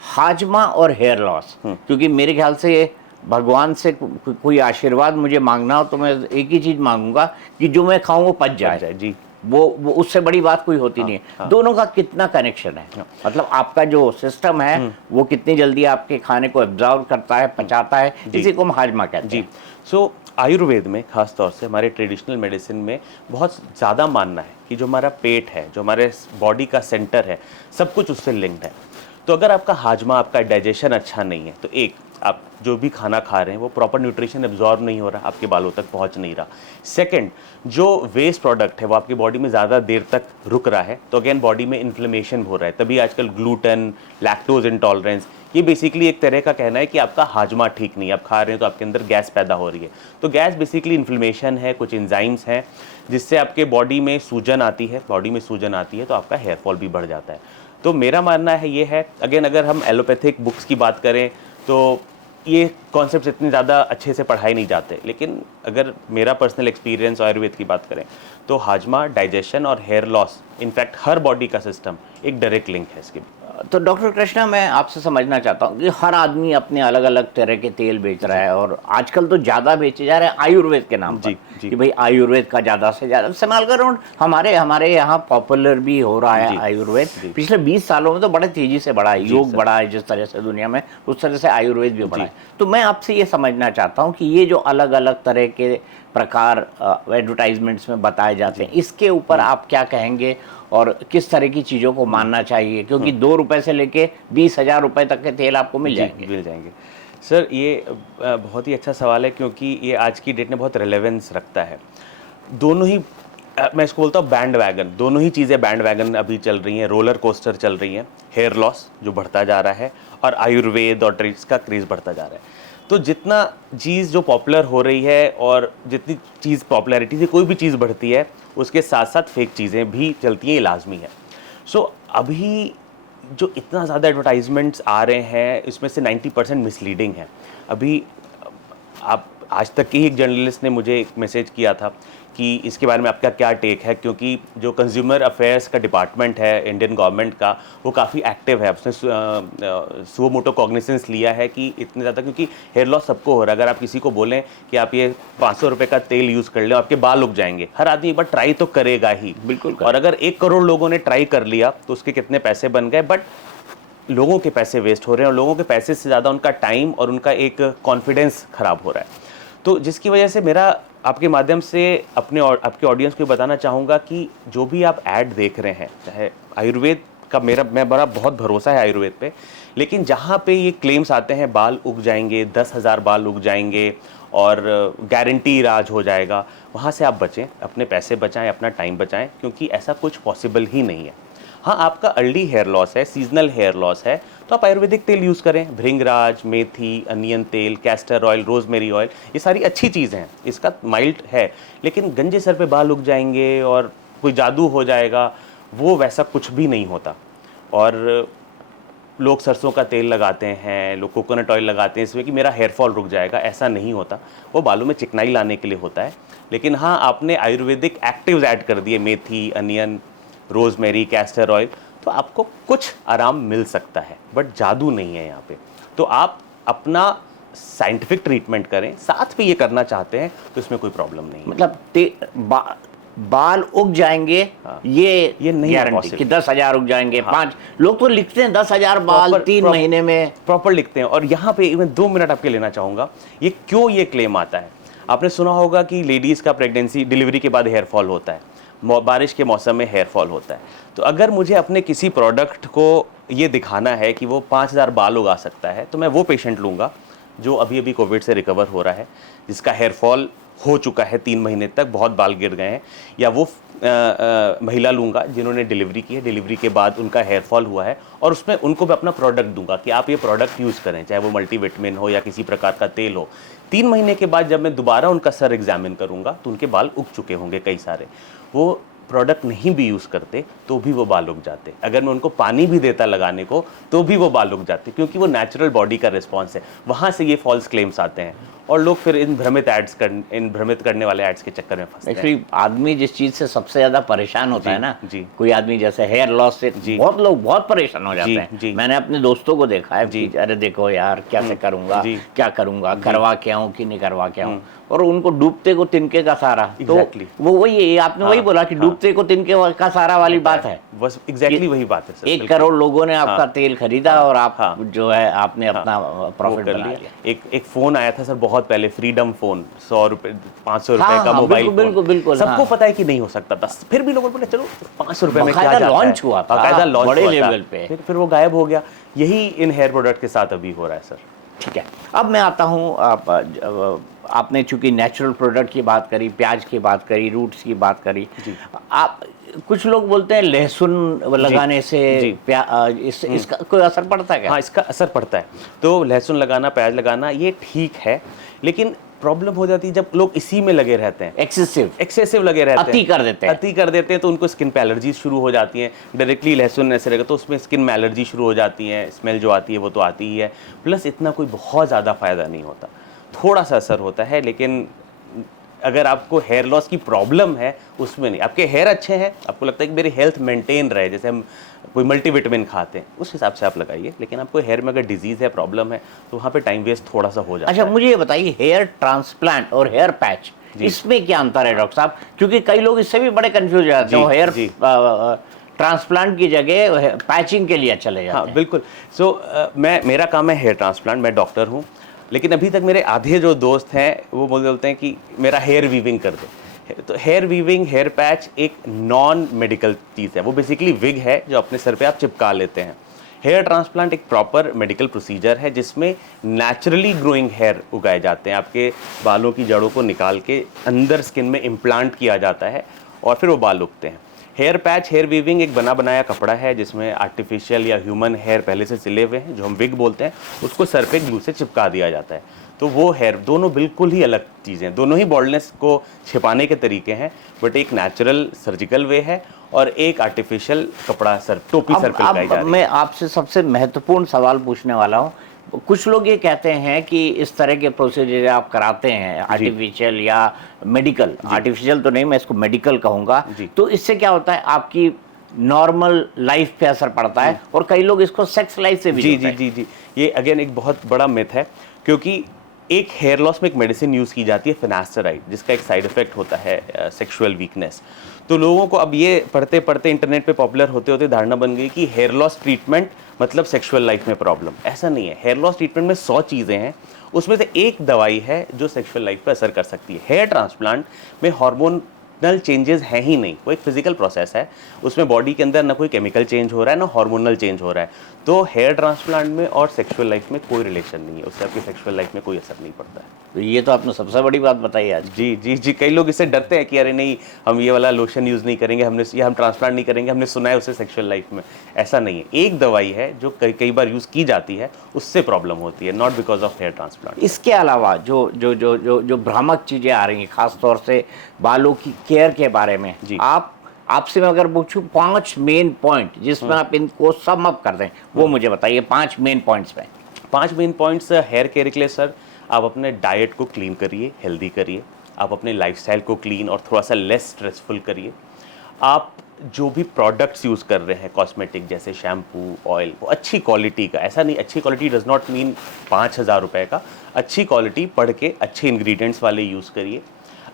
हाजमा और हेयर लॉस, क्योंकि मेरे ख्याल से भगवान से कोई आशीर्वाद मुझे मांगना हो तो मैं एक ही चीज मांगूंगा कि जो मैं खाऊं वो पच जाए जी। वो उससे बड़ी बात कोई होती नहीं है। दोनों का कितना कनेक्शन है, मतलब आपका जो सिस्टम है वो कितनी जल्दी आपके खाने को एब्जॉर्ब करता है, पचाता है, इसी को हम हाजमा कहते हैं। सो आयुर्वेद में खास तौर से हमारे ट्रेडिशनल मेडिसिन में बहुत ज़्यादा मानना है कि जो हमारा पेट है, जो हमारे बॉडी का सेंटर है, सब कुछ उससे लिंक्ड है। तो अगर आपका हाजमा, आपका डाइजेशन अच्छा नहीं है, तो एक, आप जो भी खाना खा रहे हैं वो प्रॉपर न्यूट्रिशन एब्जॉर्ब नहीं हो रहा, आपके बालों तक पहुंच नहीं रहा। सेकंड, जो वेस्ट प्रोडक्ट है वो आपकी बॉडी में ज़्यादा देर तक रुक रहा है, तो अगेन बॉडी में इन्फ्लेमेशन हो रहा है। तभी आजकल ग्लूटेन, लैक्टोज इंटॉलरेंस, ये बेसिकली एक तरह का कहना है कि आपका हाजमा ठीक नहीं है, आप खा रहे हैं तो आपके अंदर गैस पैदा हो रही है। तो गैस बेसिकली इन्फ्लेमेशन है, कुछ एंजाइम्स हैं जिससे आपके बॉडी में सूजन आती है, तो आपका हेयर फॉल भी बढ़ जाता है। तो मेरा मानना है ये है, अगेन अगर हम एलोपैथिक बुक्स की बात करें तो ये कॉन्सेप्ट इतने ज़्यादा अच्छे से पढ़ाए नहीं जाते, लेकिन अगर मेरा पर्सनल एक्सपीरियंस आयुर्वेद की बात करें तो हाजमा, डाइजेशन और हेयर लॉस, इनफैक्ट हर बॉडी का सिस्टम एक डायरेक्ट लिंक है इसके। तो डॉक्टर कृष्णा, मैं आपसे समझना चाहता हूँ कि हर आदमी अपने अलग अलग तरह के तेल बेच रहा है, और आजकल तो ज़्यादा बेचे जा रहे हैं आयुर्वेद के नाम पर, कि भाई आयुर्वेद का ज़्यादा से ज़्यादा इस्तेमाल करो। हमारे यहाँ पॉपुलर भी हो रहा है आयुर्वेद। पिछले 20 सालों में तो बड़े तेज़ी से बढ़ा है, योग बढ़ा है जिस तरह से दुनिया में, उस तरह से आयुर्वेद भी बढ़ा है। तो मैं आपसे ये समझना चाहता हूँ कि ये जो अलग अलग तरह के प्रकार एडवर्टाइजमेंट्स में बताए जाते हैं, इसके ऊपर आप क्या कहेंगे और किस तरह की चीज़ों को मानना चाहिए? क्योंकि 2 रुपए से लेके 20,000 रुपए तक के तेल आपको मिल जाएंगे। सर, ये बहुत ही अच्छा सवाल है, क्योंकि ये आज की डेट में बहुत रेलेवेंस रखता है। दोनों ही, मैं इसको बोलता हूँ बैंड वैगन, दोनों ही चीज़ें बैंड वैगन अभी चल रही हैं, रोलर कोस्टर चल रही हैं। हेयर लॉस जो बढ़ता जा रहा है और आयुर्वेद और ट्रीट्स का क्रेज़ बढ़ता जा रहा है। तो जितना चीज़ जो पॉपुलर हो रही है और जितनी चीज़ पॉपुलैरिटी से कोई भी चीज़ बढ़ती है, उसके साथ साथ फेक चीज़ें भी चलती हैं, ये लाजमी है। सो अभी जो इतना ज़्यादा एडवर्टाइजमेंट्स आ रहे हैं, इसमें से 90% मिसलीडिंग है। अभी आप, आज तक के ही एक जर्नलिस्ट ने मुझे एक मैसेज किया था कि इसके बारे में आपका क्या टेक है, क्योंकि जो कंज्यूमर अफेयर्स का डिपार्टमेंट है इंडियन गवर्नमेंट का, वो काफ़ी एक्टिव है। उसने सुओ मोटो कॉग्निसेंस लिया है कि इतने ज़्यादा, क्योंकि हेयर लॉस सबको हो रहा है। अगर आप किसी को बोलें कि आप ये 500 रुपये का तेल यूज़ कर लें, आपके बाल उग जाएंगे, हर आदमी एक बार ट्राई तो करेगा ही, बिल्कुल। और अगर 1 करोड़ लोगों ने ट्राई कर लिया तो उसके कितने पैसे बन गए, बट लोगों के पैसे वेस्ट हो रहे हैं, और लोगों के पैसे से ज़्यादा उनका टाइम और उनका एक कॉन्फिडेंस ख़राब हो रहा है। तो जिसकी वजह से मेरा आपके माध्यम से आपके ऑडियंस को बताना चाहूँगा कि जो भी आप ऐड देख रहे हैं, चाहे आयुर्वेद का, मैं बहुत भरोसा है आयुर्वेद पे, लेकिन जहाँ पे ये क्लेम्स आते हैं बाल उग जाएंगे, 10,000 बाल उग जाएंगे और गारंटी इलाज हो जाएगा, वहाँ से आप बचें, अपने पैसे बचाएं, अपना टाइम बचाएं, क्योंकि ऐसा कुछ पॉसिबल ही नहीं है। हाँ, आपका अर्ली हेयर लॉस है, सीजनल हेयर लॉस है, तो आप आयुर्वेदिक तेल यूज़ करें, भृंगराज, मेथी, अनियन तेल, कैस्टर ऑयल, रोजमेरी ऑयल, ये सारी अच्छी चीज़ें हैं, इसका माइल्ड है। लेकिन गंजे सर पे बाल उग जाएंगे और कोई जादू हो जाएगा, वो वैसा कुछ भी नहीं होता। और लोग सरसों का तेल लगाते हैं, लोग कोकोनट ऑयल लगाते हैं इसमें कि मेरा हेयर फॉल रुक जाएगा, ऐसा नहीं होता। वो बालों में चिकनाई लाने के लिए होता है। लेकिन हाँ, आपने आयुर्वेदिक एक्टिव्स ऐड कर दिए, मेथी, अनियन, रोजमेरी, कैस्टर ऑयल, तो आपको कुछ आराम मिल सकता है, बट जादू नहीं है यहाँ पे। तो आप अपना साइंटिफिक ट्रीटमेंट करें, साथ में ये करना चाहते हैं तो इसमें कोई प्रॉब्लम नहीं है। मतलब बाल उग जाएंगे, हाँ, ये नहीं गारंटी कि 10,000 उग जाएंगे। हाँ, 5 लोग तो लिखते हैं 10,000 बाल 3 महीने में, प्रॉपर लिखते हैं। और यहाँ पे मैं 2 मिनट आपके लेना चाहूँगा, ये क्यों ये क्लेम आता है। आपने सुना होगा कि लेडीज़ का प्रेगनेंसी, डिलीवरी के बाद हेयर फॉल होता है, बारिश के मौसम में हेयर फॉल होता है। तो अगर मुझे अपने किसी प्रोडक्ट को ये दिखाना है कि वो 5000 बाल उगा सकता है, तो मैं वो पेशेंट लूँगा जो अभी अभी कोविड से रिकवर हो रहा है, जिसका हेयर फॉल हो चुका है 3 महीने तक, बहुत बाल गिर गए हैं, या वो महिला लूँगा जिन्होंने डिलीवरी की है, डिलीवरी के बाद उनका हेयर फॉल हुआ है, और उसमें उनको मैं अपना प्रोडक्ट दूंगा कि आप ये प्रोडक्ट यूज़ करें, चाहे वो मल्टीविटामिन हो या किसी प्रकार का तेल हो। 3 महीने के बाद जब मैं दोबारा उनका सर एग्जामिन करूँगा तो उनके बाल उग चुके होंगे कई सारे। वो प्रोडक्ट नहीं भी यूज़ करते तो भी वो बाल उग जाते। अगर मैं उनको पानी भी देता लगाने को तो भी वो बाल उग जाते, क्योंकि वो नेचुरल बॉडी का रिस्पॉन्स है। वहाँ से ये फॉल्स क्लेम्स आते हैं और लोग फिर इन भ्रमित करने वाले एड्स के चक्कर में फंसते हैं। एक्चुअली आदमी जिस चीज से सबसे ज्यादा परेशान होता है ना, जी। कोई आदमी जैसे हेयर लॉस से बहुत लोग बहुत परेशान हो जाते हैं। जी। मैंने अपने दोस्तों को देखा है कि अरे देखो यार कैसे करूंगा, क्या करूंगा, करवा के आऊं कि नहीं करवा के आऊं, और उनको डूबते को तिनके का सहारा। तो वो वही आपने वही बोला कि डूबते को तिनके का सहारा वाली बात है, बस एग्जैक्टली वही बात है सर। 1 करोड़ लोगों ने आपका तेल खरीदा और आप जो है आपने अपना प्रॉफिट बना लिया। एक फोन आया था सर बहुत पहले, फ्रीडम फोन, 100 रुपए 500 रुपए का मोबाइल फोन। बिल्कुल सबको पता है कि नहीं हो सकता था, फिर भी लोगों ने बोला चलो 500 रुपए में क्या जाता है। लॉन्च हुआ था बड़े लेवल पे, फिर वो गायब हो गया। यही इन हेयर प्रोडक्ट के साथ अभी हो रहा है सर। ठीक है, अब मैं आता हूँ। आपने चूंकि नेचुरल प्रोडक्ट की बात करी, प्याज की बात करी, रूट्स की बात करी, आप कुछ लोग बोलते हैं लहसुन लगाने से इसका कोई असर पड़ता है क्या? हाँ, इसका असर पड़ता है। तो लहसुन लगाना, प्याज लगाना ये ठीक है, लेकिन प्रॉब्लम हो जाती है जब लोग इसी में लगे रहते हैं, एक्सेसिव लगे रहते हैं, अति कर देते हैं, तो उनको स्किन पे एलर्जी शुरू हो जाती है। डायरेक्टली लहसुन ऐसे रहेगा तो उसमें स्किन में एलर्जी शुरू हो जाती है, स्मेल जो आती है वो तो आती ही है, प्लस इतना कोई बहुत ज़्यादा फायदा नहीं होता, थोड़ा सा असर होता है। लेकिन अगर आपको हेयर लॉस की प्रॉब्लम है उसमें नहीं, आपके हेयर अच्छे हैं, आपको लगता है कि मेरी हेल्थ मेंटेन रहे, जैसे हम कोई मल्टीविटामिन खाते हैं उस हिसाब से आप लगाइए। लेकिन आपको हेयर में अगर डिजीज़ है, प्रॉब्लम है, तो वहाँ पे टाइम वेस्ट थोड़ा सा हो जाता है। अच्छा, मुझे ये बताइए हेयर ट्रांसप्लांट और हेयर पैच, इसमें क्या अंतर है डॉक्टर साहब? क्योंकि कई लोग इससे भी बड़े कंफ्यूज हो जाते हैं, हेयर ट्रांसप्लांट की जगह पैचिंग के लिए चले जाते हैं। हाँ बिल्कुल। मेरा काम है हेयर ट्रांसप्लांट, मैं डॉक्टर हूँ, लेकिन अभी तक मेरे आधे जो दोस्त हैं वो बोलते हैं कि मेरा हेयर वीविंग कर दो। तो हेयर वीविंग, हेयर पैच एक नॉन मेडिकल चीज़ है, वो बेसिकली विग है जो अपने सर पे आप चिपका लेते हैं। हेयर ट्रांसप्लांट एक प्रॉपर मेडिकल प्रोसीजर है जिसमें नेचुरली ग्रोइंग हेयर उगाए जाते हैं। आपके बालों की जड़ों को निकाल के अंदर स्किन में इम्प्लांट किया जाता है और फिर वो बाल उगते हैं। हेयर पैच, हेयर वीविंग एक बना बनाया कपड़ा है जिसमें आर्टिफिशियल या ह्यूमन हेयर पहले से सिले हुए हैं, जो हम विग बोलते हैं, उसको सर पे ग्लू से चिपका दिया जाता है। तो वो हेयर, दोनों बिल्कुल ही अलग चीज़ें, दोनों ही बॉल्डनेस को छिपाने के तरीके हैं, बट एक नेचुरल सर्जिकल वे है और एक आर्टिफिशियल कपड़ा टोपी सर पे लगाई जा रही है। मैं आपसे सबसे महत्वपूर्ण सवाल पूछने वाला हूँ। कुछ लोग ये कहते हैं कि इस तरह के प्रोसीजर आप कराते हैं आर्टिफिशियल या मेडिकल, आर्टिफिशियल तो नहीं, मैं इसको मेडिकल कहूँगा, तो इससे क्या होता है आपकी नॉर्मल लाइफ पे असर पड़ता है, और कई लोग इसको सेक्स लाइफ से भी जी, ये अगेन एक बहुत बड़ा मिथ है, क्योंकि एक हेयर लॉस में एक मेडिसिन यूज़ की जाती है फिनास्टेराइड, जिसका एक साइड इफेक्ट होता है सेक्सुअल वीकनेस। तो लोगों को अब ये पढ़ते पढ़ते इंटरनेट पे पॉपुलर होते होते धारणा बन गई कि हेयर लॉस ट्रीटमेंट मतलब सेक्सुअल लाइफ में प्रॉब्लम। ऐसा नहीं है। हेयर लॉस ट्रीटमेंट में 100 चीज़ें हैं, उसमें से एक दवाई है जो सेक्सुअल लाइफ पर असर कर सकती है। हेयर ट्रांसप्लांट में हार्मोनल चेंजेस हैं ही नहीं, वो एक फिजिकल प्रोसेस है, उसमें बॉडी के अंदर ना कोई केमिकल चेंज हो रहा है ना हार्मोनल चेंज हो रहा है। तो हेयर ट्रांसप्लांट में और सेक्सुअल लाइफ में कोई रिलेशन नहीं है, उससे आपकी सेक्सुअल लाइफ में कोई असर नहीं पड़ता है। तो ये तो आपने सबसे बड़ी बात बताई आज। जी, कई लोग इससे डरते हैं कि अरे नहीं, हम ये वाला लोशन यूज़ नहीं करेंगे, हम ट्रांसप्लांट नहीं करेंगे, हमने सुना है उससे सेक्सुअल लाइफ में। ऐसा नहीं है। एक दवाई है जो कई बार यूज़ की जाती है, उससे प्रॉब्लम होती है, not because of hair transplant. इसके अलावा जो भ्रामक चीज़ें आ रही हैं, खासतौर से बालों की केयर के बारे में, आपसे मैं अगर पूछूं 5 मेन पॉइंट जिसमें आप इनको सम अप कर दें, वो मुझे बताइए 5 मेन पॉइंट्स में। 5 मेन पॉइंट्स हेयर केयर के लिए सर, आप अपने डाइट को क्लीन करिए, हेल्दी करिए, आप अपने लाइफस्टाइल को क्लीन और थोड़ा सा लेस स्ट्रेसफुल करिए। आप जो भी प्रोडक्ट्स यूज़ कर रहे हैं कॉस्मेटिक, जैसे शैम्पू, ऑयल, वो अच्छी क्वालिटी का, ऐसा नहीं, अच्छी क्वालिटी डज नॉट मीन 5000 रुपये का, अच्छी क्वालिटी पढ़ के अच्छे इंग्रेडिएंट्स वाले यूज़ करिए।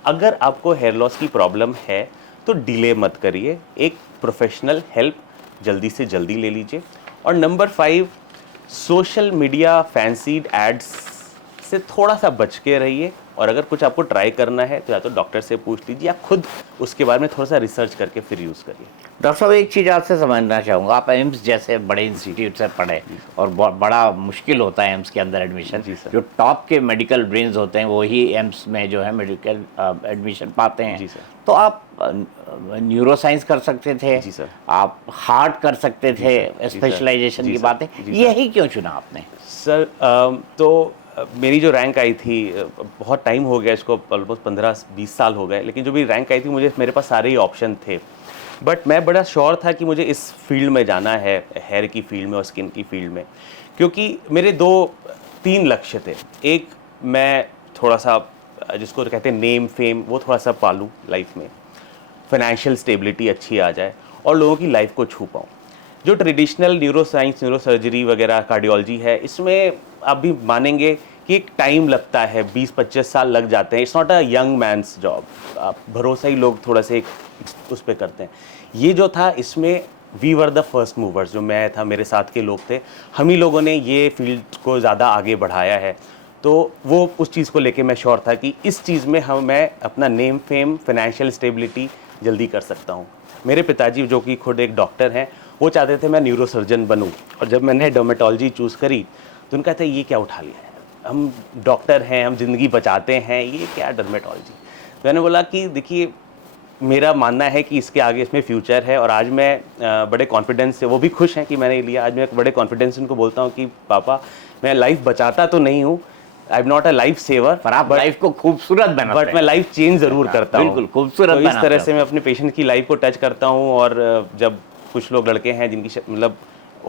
अगर आपको हेयर लॉस की प्रॉब्लम है तो डिले मत करिए, एक प्रोफेशनल हेल्प जल्दी से जल्दी ले लीजिए। और number 5, social media fancied ads से थोड़ा सा बच के रहिए, और अगर कुछ आपको ट्राई करना है तो या तो डॉक्टर से पूछ लीजिए, या खुद उसके बारे में थोड़ा सा रिसर्च करके फिर यूज़ करिए। डॉक्टर साहब एक चीज़ आपसे समझना चाहूँगा, आप एम्स जैसे बड़े इंस्टीट्यूट से पढ़े और बड़ा मुश्किल होता है एम्स के अंदर एडमिशन। जी सर। जो टॉप के मेडिकल ब्रेन्स होते हैं वही एम्स में जो है मेडिकल एडमिशन पाते हैं। जी सर। तो आप न्यूरो साइंस कर सकते थे, जी सर। आप हार्ट कर सकते थे, जी सर। स्पेशलाइजेशन जी की सर। बातें, जी सर। यही क्यों चुना आपने? सर मेरी जो रैंक आई थी, बहुत टाइम हो गया इसको, ऑलमोस्ट 15-20 साल हो गए, लेकिन जो भी रैंक आई थी मेरे पास सारे ही ऑप्शन थे। बट मैं बड़ा श्योर था कि मुझे इस फील्ड में जाना है, हेयर की फील्ड में और स्किन की फील्ड में, क्योंकि मेरे 2-3 लक्ष्य थे। एक, मैं थोड़ा सा जिसको कहते हैं नेम फेम, वो थोड़ा सा पालूँ लाइफ में, फाइनेंशियल स्टेबिलिटी अच्छी आ जाए और लोगों की लाइफ को छू पाऊँ। जो traditional neuro science, neuro surgery वगैरह, कार्डियोलॉजी है, इसमें आप भी मानेंगे कि एक टाइम लगता है, 20-25 साल लग जाते हैं। It's not a young man's job, आप भरोसा ही लोग थोड़ा से उस पर करते हैं। ये जो था, इसमें we were the first movers, जो मैं था, मेरे साथ के लोग थे, हम ही लोगों ने ये फील्ड को ज़्यादा आगे बढ़ाया है। तो वो उस चीज़ को लेके मैं श्योर था कि इस चीज़ में मैं अपना नेम फेम, फाइनेंशियल स्टेबिलिटी जल्दी कर सकता हूँ। मेरे पिताजी, जो कि खुद एक डॉक्टर हैं, वो चाहते थे मैं न्यूरो सर्जन बनूँ, और जब मैंने डर्मेटोलॉजी चूज़ करी तो उनका था, ये क्या उठा लिया है, हम डॉक्टर हैं, हम ज़िंदगी बचाते हैं, ये क्या डर्मेटोलॉजी। तो मैंने बोला कि देखिए, मेरा मानना है कि इसके आगे इसमें फ्यूचर है, और आज मैं बड़े कॉन्फिडेंस से, वो भी खुश हैं कि मैंने लिया, आज मैं बड़े कॉन्फिडेंस से उनको बोलता हूँ कि पापा, मैं लाइफ बचाता तो नहीं हूँ, I am not a life saver, पर आप लाइफ को खूबसूरत बनाते हैं। बट मैं लाइफ चेंज ज़रूर करता हूँ। बिल्कुल खूबसूरत तो इस बनाते तरह हैं। से मैं अपने पेशेंट की लाइफ को टच करता हूँ। और जब कुछ लोग लड़के हैं जिनकी मतलब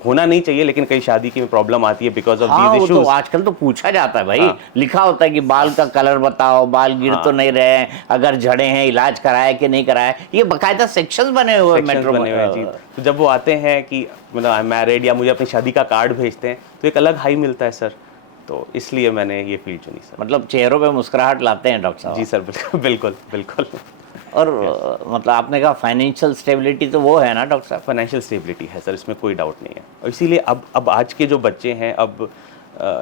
होना नहीं चाहिए, लेकिन कई शादी की प्रॉब्लम आती है बिकॉज ऑफ हाँ, दीज वो तो इश्यूज। आजकल तो पूछा जाता है भाई। हाँ। लिखा होता है कि बाल का कलर बताओ, बाल गिर हाँ। तो नहीं रहे हैं, अगर झड़े हैं इलाज कराया कि नहीं कराया, ये बकायदा सेक्शंस बने हुए हैं सेक्शंस मेट्रो बने हुए हैं जी। तो जब वो आते हैं कि मतलब आई एम मैरिड, या मुझे अपनी शादी का कार्ड भेजते हैं, तो एक अलग हाई मिलता है सर। तो इसलिए मैंने ये फील्ड चुनी सर। मतलब चेहरों पे मुस्कुराहट लाते हैं डॉक्टर साहब। जी सर, बिल्कुल बिल्कुल बिल्कुल। और मतलब आपने कहा फाइनेंशियल स्टेबिलिटी, तो वो है ना डॉक्टर साहब? फाइनेंशियल स्टेबिलिटी है सर, इसमें कोई डाउट नहीं है। और इसीलिए अब आज के जो बच्चे हैं, अब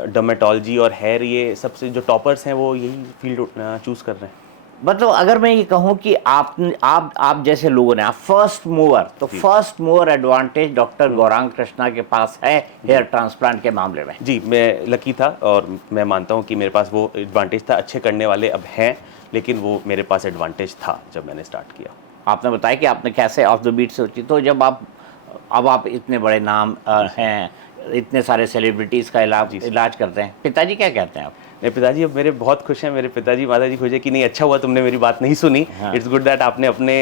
डर्मेटोलॉजी और हेयर, ये सबसे जो टॉपर्स हैं, वो यही फील्ड चूज़ कर रहे हैं। मतलब अगर मैं ये कहूँ कि आप जैसे लोगों ने, आप फर्स्ट मूवर, तो first mover advantage doctor Gaurang Krishna के पास है हेयर ट्रांसप्लांट के मामले में। जी, मैं लकी था, और मैं मानता हूँ कि मेरे पास वो एडवांटेज था। अच्छे करने वाले अब हैं, लेकिन वो मेरे पास एडवांटेज था जब मैंने स्टार्ट किया। आपने बताया कि आपने कैसे ऑफ द बीट सोची, तो जब आप इतने बड़े नाम हैं, इतने सारे सेलिब्रिटीज़ का इलाज करते हैं, पिताजी क्या कहते हैं आप? मेरे पिताजी अब मेरे बहुत खुश हैं। मेरे पिताजी, माताजी खुश है कि नहीं, अच्छा हुआ तुमने मेरी बात नहीं सुनी। हाँ। इट्स गुड दैट आपने अपने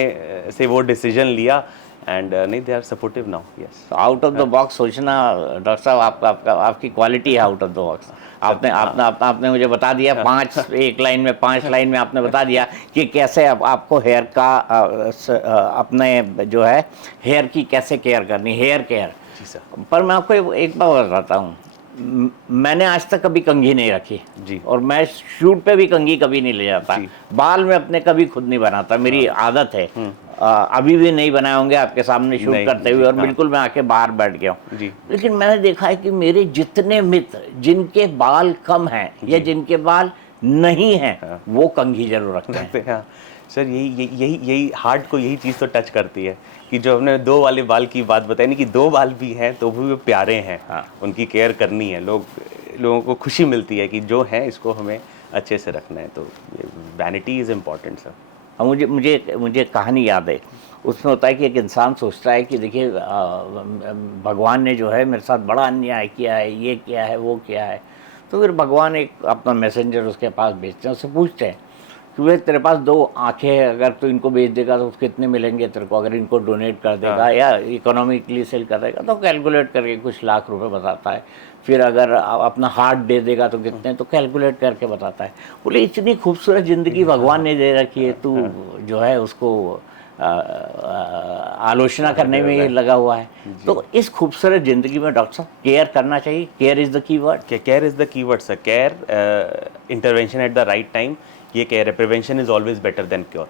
से वो डिसीजन लिया, एंड नहीं, they are supportive now. Yes. Out of the box सोचना डॉक्टर साहब, आपकी क्वालिटी है आउट ऑफ द बॉक्स। आपने मुझे बता दिया, एक लाइन में 5 लाइन में आपने बता दिया कि कैसे आपको हेयर का अपने जो है हेयर की कैसे केयर करनी, हेयर केयर। जी सर। पर मैं आपको एक बात बताता हूँ, मैंने आज तक कभी कंघी नहीं रखी जी। और मैं शूट पे भी कंघी कभी नहीं ले जाता। जी। बाल में अपने कभी खुद नहीं बनाता, मेरी आदत है। अभी भी नहीं बनाए होंगे आपके सामने शूट नहीं, करते हुए, और हाँ। बिल्कुल मैं आके बाहर बैठ गया हूँ। जी। लेकिन मैंने देखा है कि मेरे जितने मित्र जिनके बाल कम हैं या जिनके बाल नहीं हैं, वो कंघी जरूर रखते हैं। हाँ सर, यही हार्ट को यही चीज़ तो टच करती है कि जो हमने 2 वाले बाल की बात बताई, नहीं कि 2 बाल भी हैं तो वो प्यारे हैं। हाँ। उनकी केयर करनी है, लोगों को खुशी मिलती है कि जो है इसको हमें अच्छे से रखना है। तो वैनिटी इज़ इम्पॉर्टेंट सर। अब मुझे कहानी याद है, उसमें होता है कि एक इंसान सोचता है कि देखिए भगवान ने जो है मेरे साथ बड़ा अन्याय किया है, ये किया है, वो किया है। तो फिर भगवान एक अपना मैसेंजर उसके पास भेजते हैं, उससे पूछते हैं कि वे तेरे पास 2 आँखें हैं, अगर तू इनको बेच देगा तो कितने मिलेंगे तेरे को, अगर इनको डोनेट कर देगा या इकोनॉमिकली सेल कर देगा, तो कैलकुलेट करके कुछ लाख रुपए बताता है। फिर अगर अपना हार्ट दे देगा तो कितने, तो कैलकुलेट करके बताता है। बोले इतनी खूबसूरत ज़िंदगी भगवान ने दे रखी है, तू जो है उसको आलोचना करने में ही लगा हुआ है। तो इस खूबसूरत ज़िंदगी में डॉक्टर साहब केयर करना चाहिए। Care is the key word. Care is the key word sir. Care, intervention at the right time, ये केयर है। Prevention is always better than cure.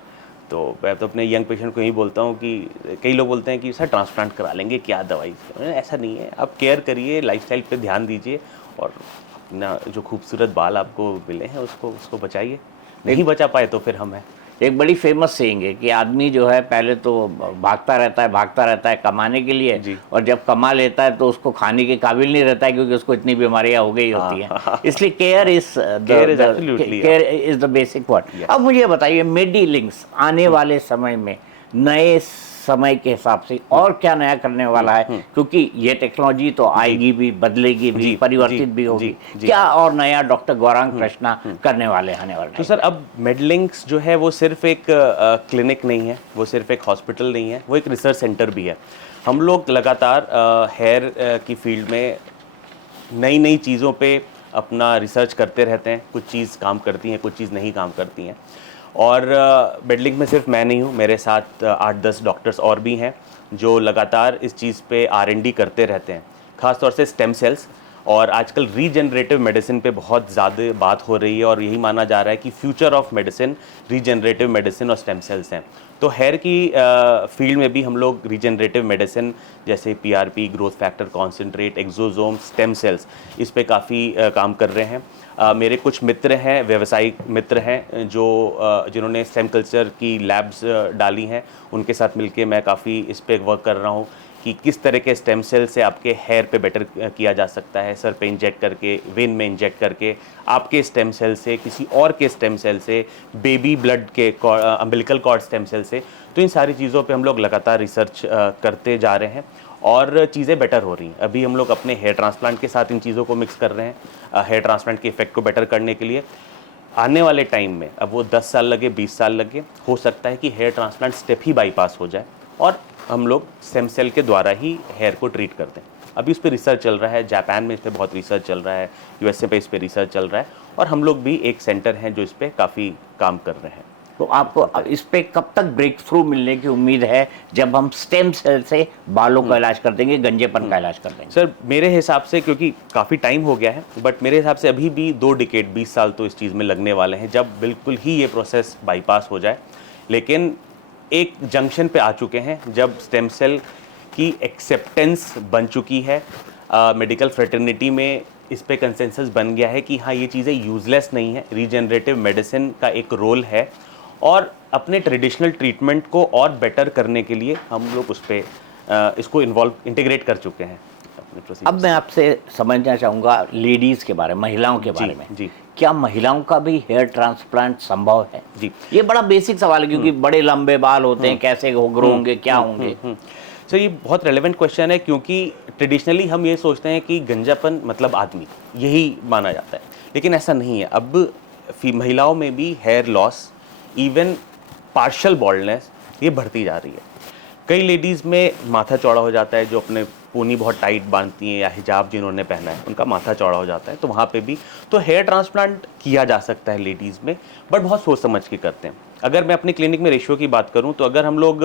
तो मैं तो अपने यंग पेशेंट को यही बोलता हूँ कि कई लोग बोलते हैं कि सर ट्रांसप्लांट करा लेंगे, क्या दवाई। ऐसा नहीं है, आप केयर करिए, लाइफस्टाइल पे ध्यान दीजिए, और अपना जो खूबसूरत बाल आपको मिले हैं उसको बचाइए। नहीं बचा पाए तो फिर हम हैं। एक बड़ी फेमस सेइंग है कि आदमी जो है पहले तो भागता रहता है कमाने के लिए, जी। और जब कमा लेता है तो उसको खाने के काबिल नहीं रहता है, क्योंकि उसको इतनी बीमारियां हो गई होती हैं। इसलिए care is Care is absolutely, care is the basic word. Yes. अब मुझे बताइए, मेडिलिंक्स आने वाले समय में नए समय के हिसाब से और क्या नया करने वाला है, क्योंकि ये टेक्नोलॉजी तो आएगी भी, बदलेगी भी, जी, परिवर्तित जी, भी होगी। जी, जी। क्या और नया डॉक्टर गौरांग कृष्णा करने वाले आने वाले तो सर अब मेडलिंक्स जो है वो सिर्फ एक क्लिनिक नहीं है, वो सिर्फ एक हॉस्पिटल नहीं है, वो एक रिसर्च सेंटर भी है। हम लोग लगातार हेयर की फील्ड में नई नई चीज़ों पे अपना रिसर्च करते रहते हैं। कुछ चीज़ काम करती हैं, कुछ चीज़ नहीं काम करती हैं। और मेडलिंक में सिर्फ मैं नहीं हूँ, मेरे साथ 8-10 डॉक्टर्स और भी हैं जो लगातार इस चीज़ पे R&D करते रहते हैं, ख़ासतौर से स्टेम सेल्स। और आजकल रीजनरेटिव मेडिसिन पे बहुत ज़्यादा बात हो रही है और यही माना जा रहा है कि future of medicine regenerative medicine और स्टेम सेल्स हैं। तो हेयर की फील्ड में भी हम लोग रीजनरेटिव मेडिसिन जैसे PRP, growth factor concentrate, exosome, stem cells, इस पे काफ़ी काम कर रहे हैं। मेरे कुछ मित्र हैं, व्यवसायिक मित्र हैं जो जिन्होंने स्टेम कल्चर की लैब्स डाली हैं, उनके साथ मिलके मैं काफ़ी इस पे वर्क कर रहा हूँ कि किस तरह के स्टेम सेल से आपके हेयर पे बेटर किया जा सकता है। सर पे इंजेक्ट करके, वेन में इंजेक्ट करके, आपके स्टेम सेल से, किसी और के स्टेम सेल से, बेबी ब्लड के अम्बिलिकल कॉर्ड स्टेम सेल से। तो इन सारी चीज़ों पे हम लोग लगातार रिसर्च करते जा रहे हैं और चीज़ें बेटर हो रही हैं। अभी हम लोग अपने हेयर ट्रांसप्लांट के साथ इन चीज़ों को मिक्स कर रहे हैं हेयर ट्रांसप्लांट के इफेक्ट को बेटर करने के लिए। आने वाले टाइम में, अब वो 10 साल लगे, 20 साल लगे, हो सकता है कि हेयर ट्रांसप्लांट स्टेप ही बाईपास हो जाए और हम लोग स्टेम सेल के द्वारा ही हेयर को ट्रीट करते हैं। अभी इस पे रिसर्च चल रहा है, जापान में इस पे बहुत रिसर्च चल रहा है, USA पे इस पे रिसर्च चल रहा है और हम लोग भी एक सेंटर हैं जो इस पे काफ़ी काम कर रहे हैं। तो आपको इस पे कब तक ब्रेक थ्रू मिलने की उम्मीद है, जब हम स्टेम सेल से बालों का इलाज कर देंगे, गंजेपन का इलाज कर देंगे? सर मेरे हिसाब से, क्योंकि काफ़ी टाइम हो गया है, बट मेरे हिसाब से अभी भी 2 डिकेड 20 साल तो इस चीज़ में लगने वाले हैं जब बिल्कुल ही ये प्रोसेस बाईपास हो जाए। लेकिन एक जंक्शन पे आ चुके हैं जब स्टेम सेल की एक्सेप्टेंस बन चुकी है, मेडिकल फ्रेटर्निटी में इस पे कंसेंसस बन गया है कि हाँ ये चीज़ें यूज़लेस नहीं है, रीजनरेटिव मेडिसिन का एक रोल है और अपने ट्रेडिशनल ट्रीटमेंट को और बेटर करने के लिए हम लोग उस पर इसको इंटीग्रेट कर चुके हैं अपने प्रोसीजर। अब मैं आपसे समझना चाहूँगा लेडीज़ के बारे में, महिलाओं के बारे में। जी। क्या महिलाओं का भी हेयर ट्रांसप्लांट संभव है? जी। ये बड़ा बेसिक सवाल है, क्योंकि बड़े लंबे बाल होते हैं, कैसे ग्रो होंगे, क्या होंगे? सर ये बहुत रेलेवेंट क्वेश्चन है, क्योंकि ट्रेडिशनली हम ये सोचते हैं कि गंजापन मतलब आदमी, यही माना जाता है, लेकिन ऐसा नहीं है। अब महिलाओं में भी hair loss, even partial baldness, ये बढ़ती जा रही है। कई लेडीज़ में माथा चौड़ा हो जाता है, जो अपने पूनी बहुत टाइट बांधती हैं या हिजाब जिन्होंने पहना है उनका माथा चौड़ा हो जाता है, तो वहाँ पे भी तो हेयर ट्रांसप्लांट किया जा सकता है लेडीज़ में, बट बहुत सोच समझ के करते हैं। अगर मैं अपनी क्लिनिक में रेशियो की बात करूँ तो अगर हम लोग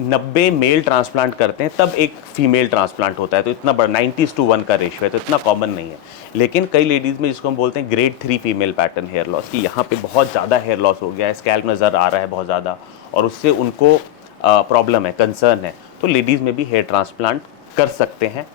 90 मेल ट्रांसप्लांट करते हैं तब एक फीमेल ट्रांसप्लांट होता है, तो इतना बड़ा 90:1 का रेशियो है, तो इतना कॉमन नहीं है। लेकिन कई लेडीज़ में जिसको हम बोलते हैं grade 3 female pattern hair loss, कि यहाँ पे बहुत ज़्यादा हेयर लॉस हो गया है, स्कैल्प नज़र आ रहा है बहुत ज़्यादा और उससे उनको प्रॉब्लम है, कंसर्न है, तो लेडीज़ में भी हेयर ट्रांसप्लांट कर सकते हैं।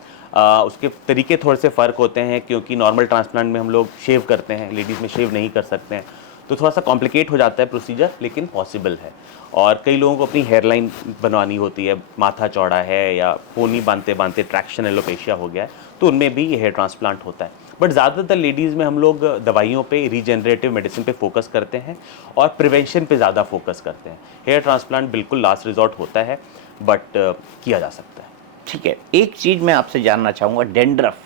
उसके तरीके थोड़े से फ़र्क होते हैं, क्योंकि नॉर्मल ट्रांसप्लांट में हम लोग शेव करते हैं, लेडीज़ में शेव नहीं कर सकते हैं, तो थोड़ा सा कॉम्प्लिकेट हो जाता है प्रोसीजर, लेकिन पॉसिबल है। और कई लोगों को अपनी हेयरलाइन बनवानी होती है, माथा चौड़ा है या पोनी बांधते बांधते ट्रैक्शन एलोपेशिया हो गया है, तो उनमें भी ये हेयर ट्रांसप्लांट होता है। बट ज़्यादातर लेडीज़ में हम लोग दवाइयों पे, रीजनरेटिव मेडिसिन पे फोकस करते हैं और प्रिवेंशन पे ज़्यादा फोकस करते हैं। हेयर ट्रांसप्लांट बिल्कुल लास्ट रिजॉर्ट होता है, बट किया जा सकता है। ठीक है, एक चीज़ मैं आपसे जानना चाहूँगा, डेंड्रफ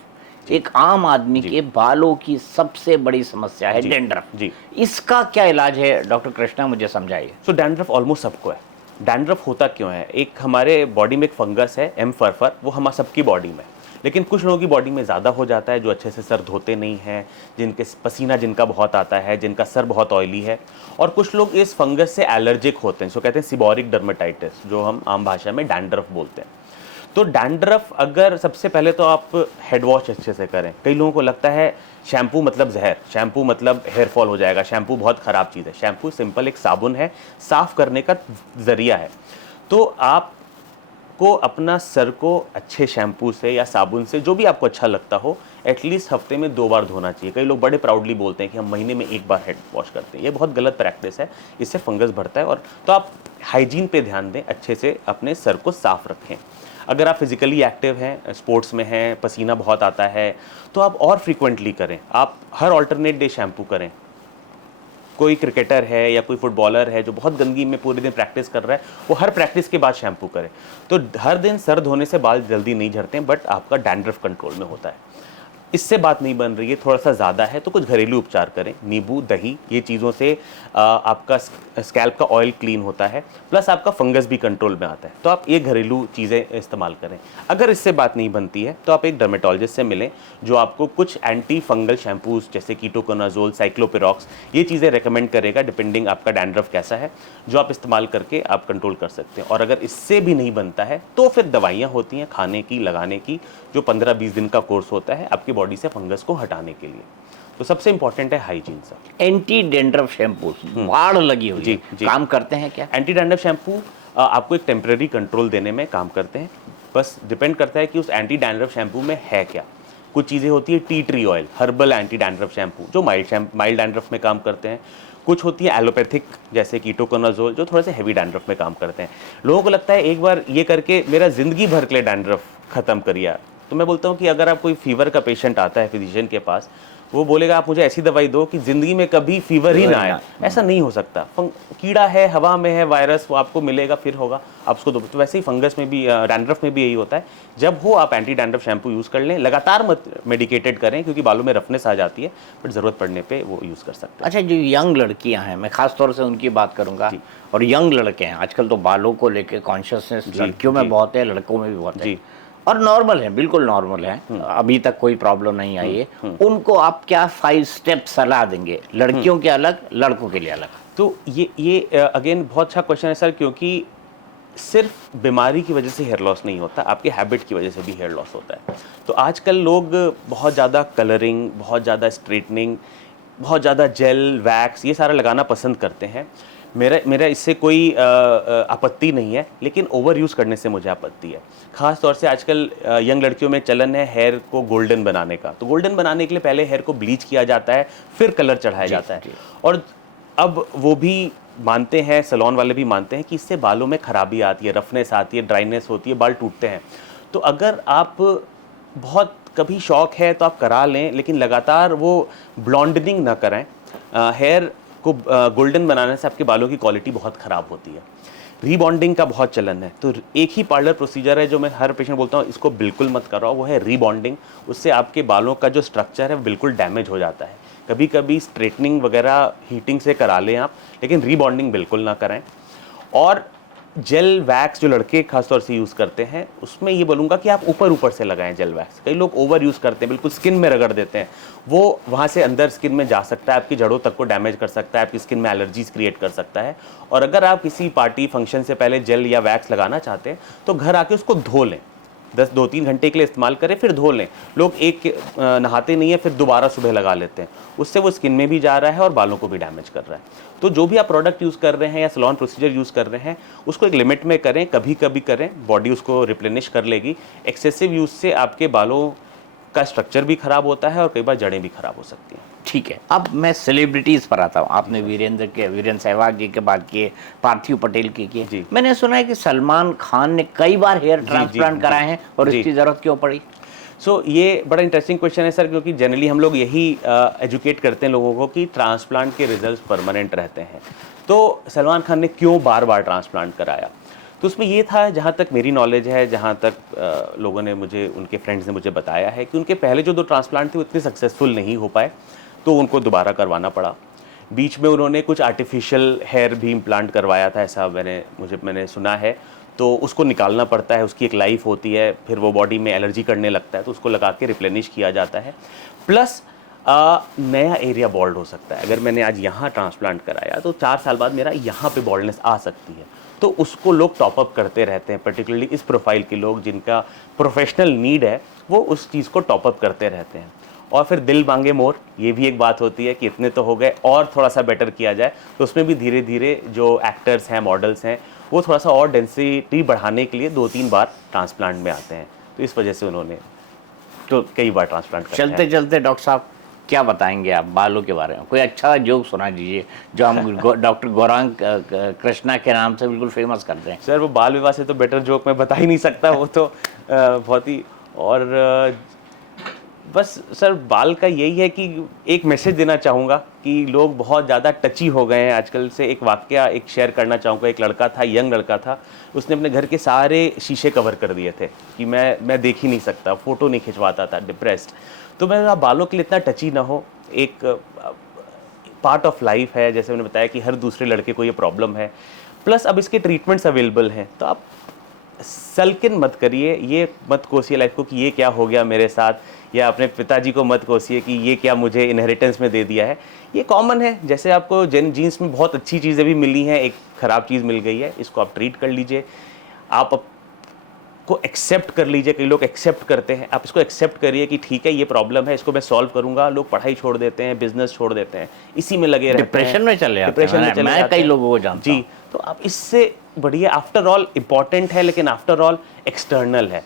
एक आम आदमी के बालों की सबसे बड़ी समस्या है, डैंड्रफ। जी। इसका क्या इलाज है डॉक्टर कृष्णा, मुझे समझाइए। सो डैंड्रफ ऑलमोस्ट सबको है। डैंड्रफ होता क्यों है? एक हमारे बॉडी में एक फंगस है एम फरफर, वो हम सबकी बॉडी में, लेकिन कुछ लोगों की बॉडी में ज़्यादा हो जाता है, जो अच्छे से सर धोते नहीं हैं, जिनके पसीना जिनका बहुत आता है, जिनका सर बहुत ऑयली है, और कुछ लोग इस फंगस से एलर्जिक होते हैं, सो कहते हैं सिबोरिक डर्मेटाइटिस, जो हम आम भाषा में डैंड्रफ बोलते हैं। तो डैंड्रफ, अगर सबसे पहले तो आप हेड वॉश अच्छे से करें। कई लोगों को लगता है शैम्पू मतलब जहर, शैम्पू मतलब हेयर फॉल हो जाएगा, शैम्पू बहुत ख़राब चीज़ है। शैम्पू सिंपल एक साबुन है, साफ़ करने का ज़रिया है। तो आप आपको अपना सर को अच्छे शैम्पू से या साबुन से, जो भी आपको अच्छा लगता हो, एटलीस्ट हफ्ते में 2 बार धोना चाहिए। कई लोग बड़े प्राउडली बोलते हैं कि हम महीने में 1 बार हेड वॉश करते हैं। ये बहुत गलत प्रैक्टिस है, इससे फंगस बढ़ता है। और तो आप हाइजीन पे ध्यान दें, अच्छे से अपने सर को साफ रखें। अगर आप फिजिकली एक्टिव हैं, स्पोर्ट्स में हैं, पसीना बहुत आता है, तो आप और फ्रीक्वेंटली करें। आप हर ऑल्टरनेट डे शैम्पू करें। कोई क्रिकेटर है या कोई फुटबॉलर है जो बहुत गंदगी में पूरे दिन प्रैक्टिस कर रहा है, वो हर प्रैक्टिस के बाद शैम्पू करे। तो हर दिन सर धोने से बाल जल्दी नहीं झड़ते हैं, बट आपका डैंड्रफ कंट्रोल में होता है। इससे बात नहीं बन रही है, थोड़ा सा ज़्यादा है, तो कुछ घरेलू उपचार करें। नींबू, दही, ये चीज़ों से आपका स्कैल्प का ऑयल क्लीन होता है, प्लस आपका फंगस भी कंट्रोल में आता है। तो आप ये घरेलू चीज़ें इस्तेमाल करें। अगर इससे बात नहीं बनती है तो आप एक डर्मेटोलॉजिस्ट से मिलें, जो आपको कुछ एंटी फंगल शैम्पूज जैसे कीटोकोनाजोल, साइक्लोपिरोक्स, ये चीज़ें रेकमेंड करेगा, डिपेंडिंग आपका डैंड्रफ कैसा है, जो आप इस्तेमाल करके आप कंट्रोल कर सकते हैं। और अगर इससे भी नहीं बनता है तो फिर दवाइयाँ होती हैं खाने की, लगाने की, जो 15-20 दिन का कोर्स होता है आपकी बॉडी से फंगस को हटाने के लिए। तो सबसे इंपॉर्टेंट है hygiene sir. Anti dandruff shampoo बाढ़ लगी हुई जी, है, जी। काम करते हैं क्या? एंटी डैंड्रफ शैम्पू आपको एक टेम्परेरी कंट्रोल देने में काम करते हैं। बस डिपेंड करता है कि उस एंटी डैंड्रफ शैम्पू में है क्या। कुछ चीज़ें होती है tea tree oil, herbal anti dandruff shampoo, जो माइल्ड डैंड्रफ में काम करते हैं। कुछ होती है एलोपैथिक, जैसे कीटोकोनाजोल, जो थोड़े से हेवी डैंड्रफ में काम करते हैं। लोगों को लगता है एक बार ये करके मेरा ज़िंदगी भर के लिए डैंड्रफ ख़त्म कर दिया। तो मैं बोलता हूँ कि अगर आप कोई फीवर का पेशेंट आता है फिजिशियन के पास, वो बोलेगा आप मुझे ऐसी दवाई दो कि ज़िंदगी में कभी फीवर ही ना आए। ऐसा नहीं हो सकता। कीड़ा है, हवा में है, वायरस, वो आपको मिलेगा फिर होगा, आप उसको दो। तो वैसे ही फंगस में भी, डैंड्रफ में भी यही होता है। जब हो आप एंटी डैंड्रफ शैम्पू यूज़ कर लें, लगातार मत मेडिकेटेड करें, क्योंकि बालों में रफनेस आ जाती है, बट ज़रूरत पड़ने पर वो यूज़ कर सकते हैं। अच्छा, जो यंग लड़कियां हैं, मैं खास तौर से उनकी बात करूंगा, और यंग लड़के हैं, आजकल तो बालों को लेके कॉन्शियसनेस लड़कियों में बहुत है, लड़कों में भी बहुत है, और नॉर्मल है, बिल्कुल नॉर्मल है, अभी तक कोई प्रॉब्लम नहीं आई है। उनको आप क्या 5 स्टेप सलाह देंगे, लड़कियों के अलग, लड़कों के लिए अलग? तो ये अगेन बहुत अच्छा क्वेश्चन है सर, क्योंकि सिर्फ बीमारी की वजह से हेयर लॉस नहीं होता, आपके हैबिट की वजह से भी हेयर लॉस होता है। तो आजकल लोग बहुत ज़्यादा कलरिंग, बहुत ज़्यादा स्ट्रेटनिंग, बहुत ज़्यादा जेल, वैक्स, ये सारा लगाना पसंद करते हैं। मेरा इससे कोई आपत्ति नहीं है, लेकिन ओवर यूज़ करने से मुझे आपत्ति है। ख़ास तौर से आजकल यंग लड़कियों में चलन है हेयर को गोल्डन बनाने का। तो गोल्डन बनाने के लिए पहले हेयर को ब्लीच किया जाता है, फिर कलर चढ़ाया जाता है। और अब वो भी मानते हैं, सैलून वाले भी मानते हैं कि इससे बालों में खराबी आती है, रफनेस आती है, ड्राइनेस होती है, बाल टूटते हैं। तो अगर आप बहुत कभी शौक है तो आप करा लें, लेकिन लगातार वो ब्लॉन्डनिंग ना करें। हेयर को गोल्डन बनाने से आपके बालों की क्वालिटी बहुत ख़राब होती है। रीबॉन्डिंग का बहुत चलन है, तो एक ही पार्लर प्रोसीजर है जो मैं हर पेशेंट बोलता हूँ इसको बिल्कुल मत कराओ, वो है रीबॉन्डिंग। उससे आपके बालों का जो स्ट्रक्चर है बिल्कुल डैमेज हो जाता है। कभी कभी स्ट्रेटनिंग वगैरह हीटिंग से करा लें आप, लेकिन रीबॉन्डिंग बिल्कुल ना करें। और जेल वैक्स जो लड़के खासतौर से यूज़ करते हैं, उसमें ये बोलूँगा कि आप ऊपर ऊपर से लगाएं जेल वैक्स। कई लोग ओवर यूज़ करते हैं, बिल्कुल स्किन में रगड़ देते हैं, वो वहाँ से अंदर स्किन में जा सकता है, आपकी जड़ों तक को डैमेज कर सकता है, आपकी स्किन में एलर्जीज क्रिएट कर सकता है। और अगर आप किसी पार्टी फंक्शन से पहले जेल या वैक्स लगाना चाहते हैं तो घर आके उसको धो लें, 2-3 घंटे के लिए इस्तेमाल करें, फिर धो लें। लोग नहाते नहीं है फिर दोबारा सुबह लगा लेते हैं, उससे वो स्किन में भी जा रहा है और बालों को भी डैमेज कर रहा है। तो जो भी आप प्रोडक्ट यूज़ कर रहे हैं या सैलून प्रोसीजर यूज़ कर रहे हैं, उसको एक लिमिट में करें, कभी कभी करें, बॉडी उसको रिप्लेनिश कर लेगी। एक्सेसिव यूज़ से आपके बालों का स्ट्रक्चर भी खराब होता है और कई बार जड़ें भी खराब हो सकती हैं। ठीक है, अब मैं सेलिब्रिटीज़ पर आता हूँ। आपने वीरेंद्र सहवाग जी के बात किए, पार्थिव पटेल की किए, मैंने सुना है कि सलमान खान ने कई बार हेयर ट्रांसप्लांट कराए हैं, और इसकी ज़रूरत क्यों पड़ी? ये बड़ा इंटरेस्टिंग क्वेश्चन है सर, क्योंकि जनरली हम लोग यही एजुकेट करते हैं लोगों को कि ट्रांसप्लांट के रिजल्ट्स परमानेंट रहते हैं। तो सलमान खान ने क्यों बार बार ट्रांसप्लांट कराया? तो उसमें ये था, जहाँ तक मेरी नॉलेज है, जहाँ तक लोगों ने मुझे, उनके फ्रेंड्स ने मुझे बताया है कि उनके पहले जो 2 ट्रांसप्लांट थे वो इतने सक्सेसफुल नहीं हो पाए, तो उनको दोबारा करवाना पड़ा। बीच में उन्होंने कुछ आर्टिफिशियल हेयर भी इम्प्लांट करवाया था, ऐसा मैंने सुना है। तो उसको निकालना पड़ता है, उसकी एक लाइफ होती है, फिर वो बॉडी में एलर्जी करने लगता है, तो उसको लगा के रिप्लेनिश किया जाता है। प्लस नया एरिया बॉल्ड हो सकता है। अगर मैंने आज यहाँ ट्रांसप्लांट कराया तो 4 साल बाद मेरा यहाँ पे बॉल्डनेस आ सकती है, तो उसको लोग टॉपअप करते रहते हैं। पर्टिकुलरली इस प्रोफाइल के लोग जिनका प्रोफेशनल नीड है, वो उस चीज़ को टॉपअप करते रहते हैं। और फिर दिल मांगे मोर, ये भी एक बात होती है कि इतने तो हो गए और थोड़ा सा बेटर किया जाए, तो उसमें भी धीरे धीरे जो एक्टर्स हैं, मॉडल्स हैं, वो थोड़ा सा और डेंसिटी बढ़ाने के लिए 2-3 बार ट्रांसप्लांट में आते हैं। तो इस वजह से उन्होंने तो कई बार ट्रांसप्लांट करते हैं। चलते चलते डॉक्टर साहब क्या बताएंगे आप बालों के बारे में? कोई अच्छा जोक सुना दीजिए जो हम डॉक्टर गौरांग कृष्णा के नाम से बिल्कुल फेमस करते हैं। सर वो बाल विवाह से तो बेटर जोक मैं बता ही नहीं सकता, वो तो बहुत ही और बस सर बाल का यही है कि एक मैसेज देना चाहूँगा कि लोग बहुत ज़्यादा टची हो गए हैं आजकल से। एक वाकया एक शेयर करना चाहूँगा। एक लड़का था, यंग लड़का था, उसने अपने घर के सारे शीशे कवर कर दिए थे कि मैं देख ही नहीं सकता, फ़ोटो नहीं खिंचवाता था, डिप्रेस्ड। तो मैं आप बालों के लिए इतना टची ना हो, एक पार्ट ऑफ लाइफ है, जैसे मैंने बताया कि हर दूसरे लड़के को ये प्रॉब्लम है। प्लस अब इसके ट्रीटमेंट्स अवेलेबल हैं, तो आप सल्किन मत करिए, ये मत कोसिए लाइफ को कि ये क्या हो गया मेरे साथ, या अपने पिताजी को मत कोसिए कि ये क्या मुझे इनहेरिटेंस में दे दिया है। ये कॉमन है, जैसे आपको जीन्स में बहुत अच्छी चीज़ें भी मिली हैं, एक ख़राब चीज़ मिल गई है, इसको आप ट्रीट कर लीजिए, आप को एक्सेप्ट कर लीजिए। कई लोग एक्सेप्ट करते हैं, आप इसको एक्सेप्ट करिए कि ठीक है ये प्रॉब्लम है, इसको मैं सॉल्व करूंगा। लोग पढ़ाई छोड़ देते हैं, बिजनेस छोड़ देते हैं, इसी में लगे रहते हैं, डिप्रेशन में चले जाते डिप्रेशन में चले मैं जाते कई हैं। लोगों को जानता हूं। जी, तो आप इससे बढ़िया, आफ्टर ऑल इम्पॉर्टेंट है, लेकिन आफ्टर ऑल एक्सटर्नल है।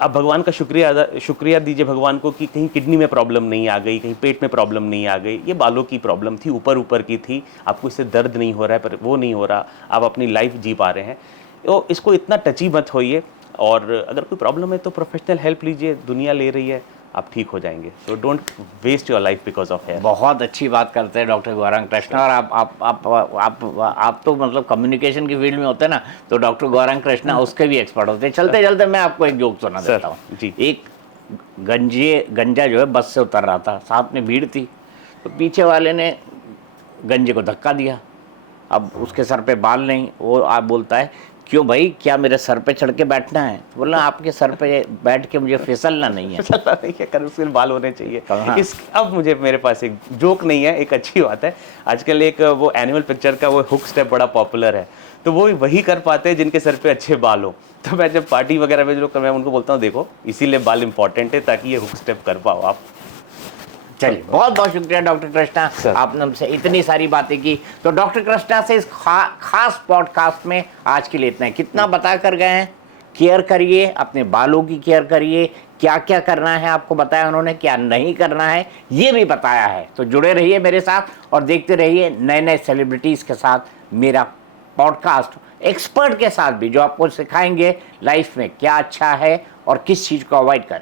आप भगवान का शुक्रिया दीजिए भगवान को कि कहीं किडनी में प्रॉब्लम नहीं आ गई, कहीं पेट में प्रॉब्लम नहीं आ गई, ये बालों की प्रॉब्लम थी, ऊपर की थी, आपको इससे दर्द नहीं हो रहा है, पर वो नहीं हो रहा, आप अपनी लाइफ जी पा रहे हैं। तो इसको इतना टची मत होइए, और अगर कोई प्रॉब्लम है तो प्रोफेशनल हेल्प लीजिए, दुनिया ले रही है, आप ठीक हो जाएंगे। So don't waste your life because of hair. बहुत अच्छी बात करते हैं डॉक्टर गौरांग कृष्णा, और आप तो मतलब कम्युनिकेशन की फील्ड में होते हैं ना, तो डॉक्टर गौरांग कृष्णा उसके भी एक्सपर्ट होते हैं। चलते चलते मैं आपको एक जोक सुना देता हूँ जी। एक गंजा जो है बस से उतर रहा था, साथ में भीड़ थी, तो पीछे वाले ने गंजे को धक्का दिया। अब उसके सर पे बाल नहीं, वो आप बोलता है क्यों भाई, क्या मेरे सर पे चढ़ के बैठना है? तो बोला आपके सर पे बैठ के मुझे फिसलना नहीं है। फिसलना नहीं है, कर बाल होने चाहिए। हाँ। अब मुझे मेरे पास एक जोक नहीं है, एक अच्छी बात है। आजकल एक वो एनिमल पिक्चर का वो हुक स्टेप बड़ा पॉपुलर है, तो वो वही कर पाते हैं जिनके सर पे अच्छे बाल हो। तो मैं जब पार्टी वगैरह में जो मैं उनको बोलता हूँ, देखो इसीलिए बाल इंपॉर्टेंट है, ताकि ये हुक स्टेप कर पाओ आप। चलिए, बहुत बहुत शुक्रिया डॉक्टर कृष्णा, आपने हमसे इतनी सारी बातें की। तो डॉक्टर कृष्णा से इस खास पॉडकास्ट में आज के लिए इतना है। कितना बता कर गए हैं, केयर करिए, अपने बालों की केयर करिए, क्या क्या करना है आपको बताया उन्होंने, क्या नहीं करना है ये भी बताया है। तो जुड़े रहिए मेरे साथ और देखते रहिए नए नए सेलिब्रिटीज़ के साथ मेरा पॉडकास्ट, एक्सपर्ट के साथ भी, जो आपको सिखाएंगे लाइफ में क्या अच्छा है और किस चीज़ को अवॉइड करें।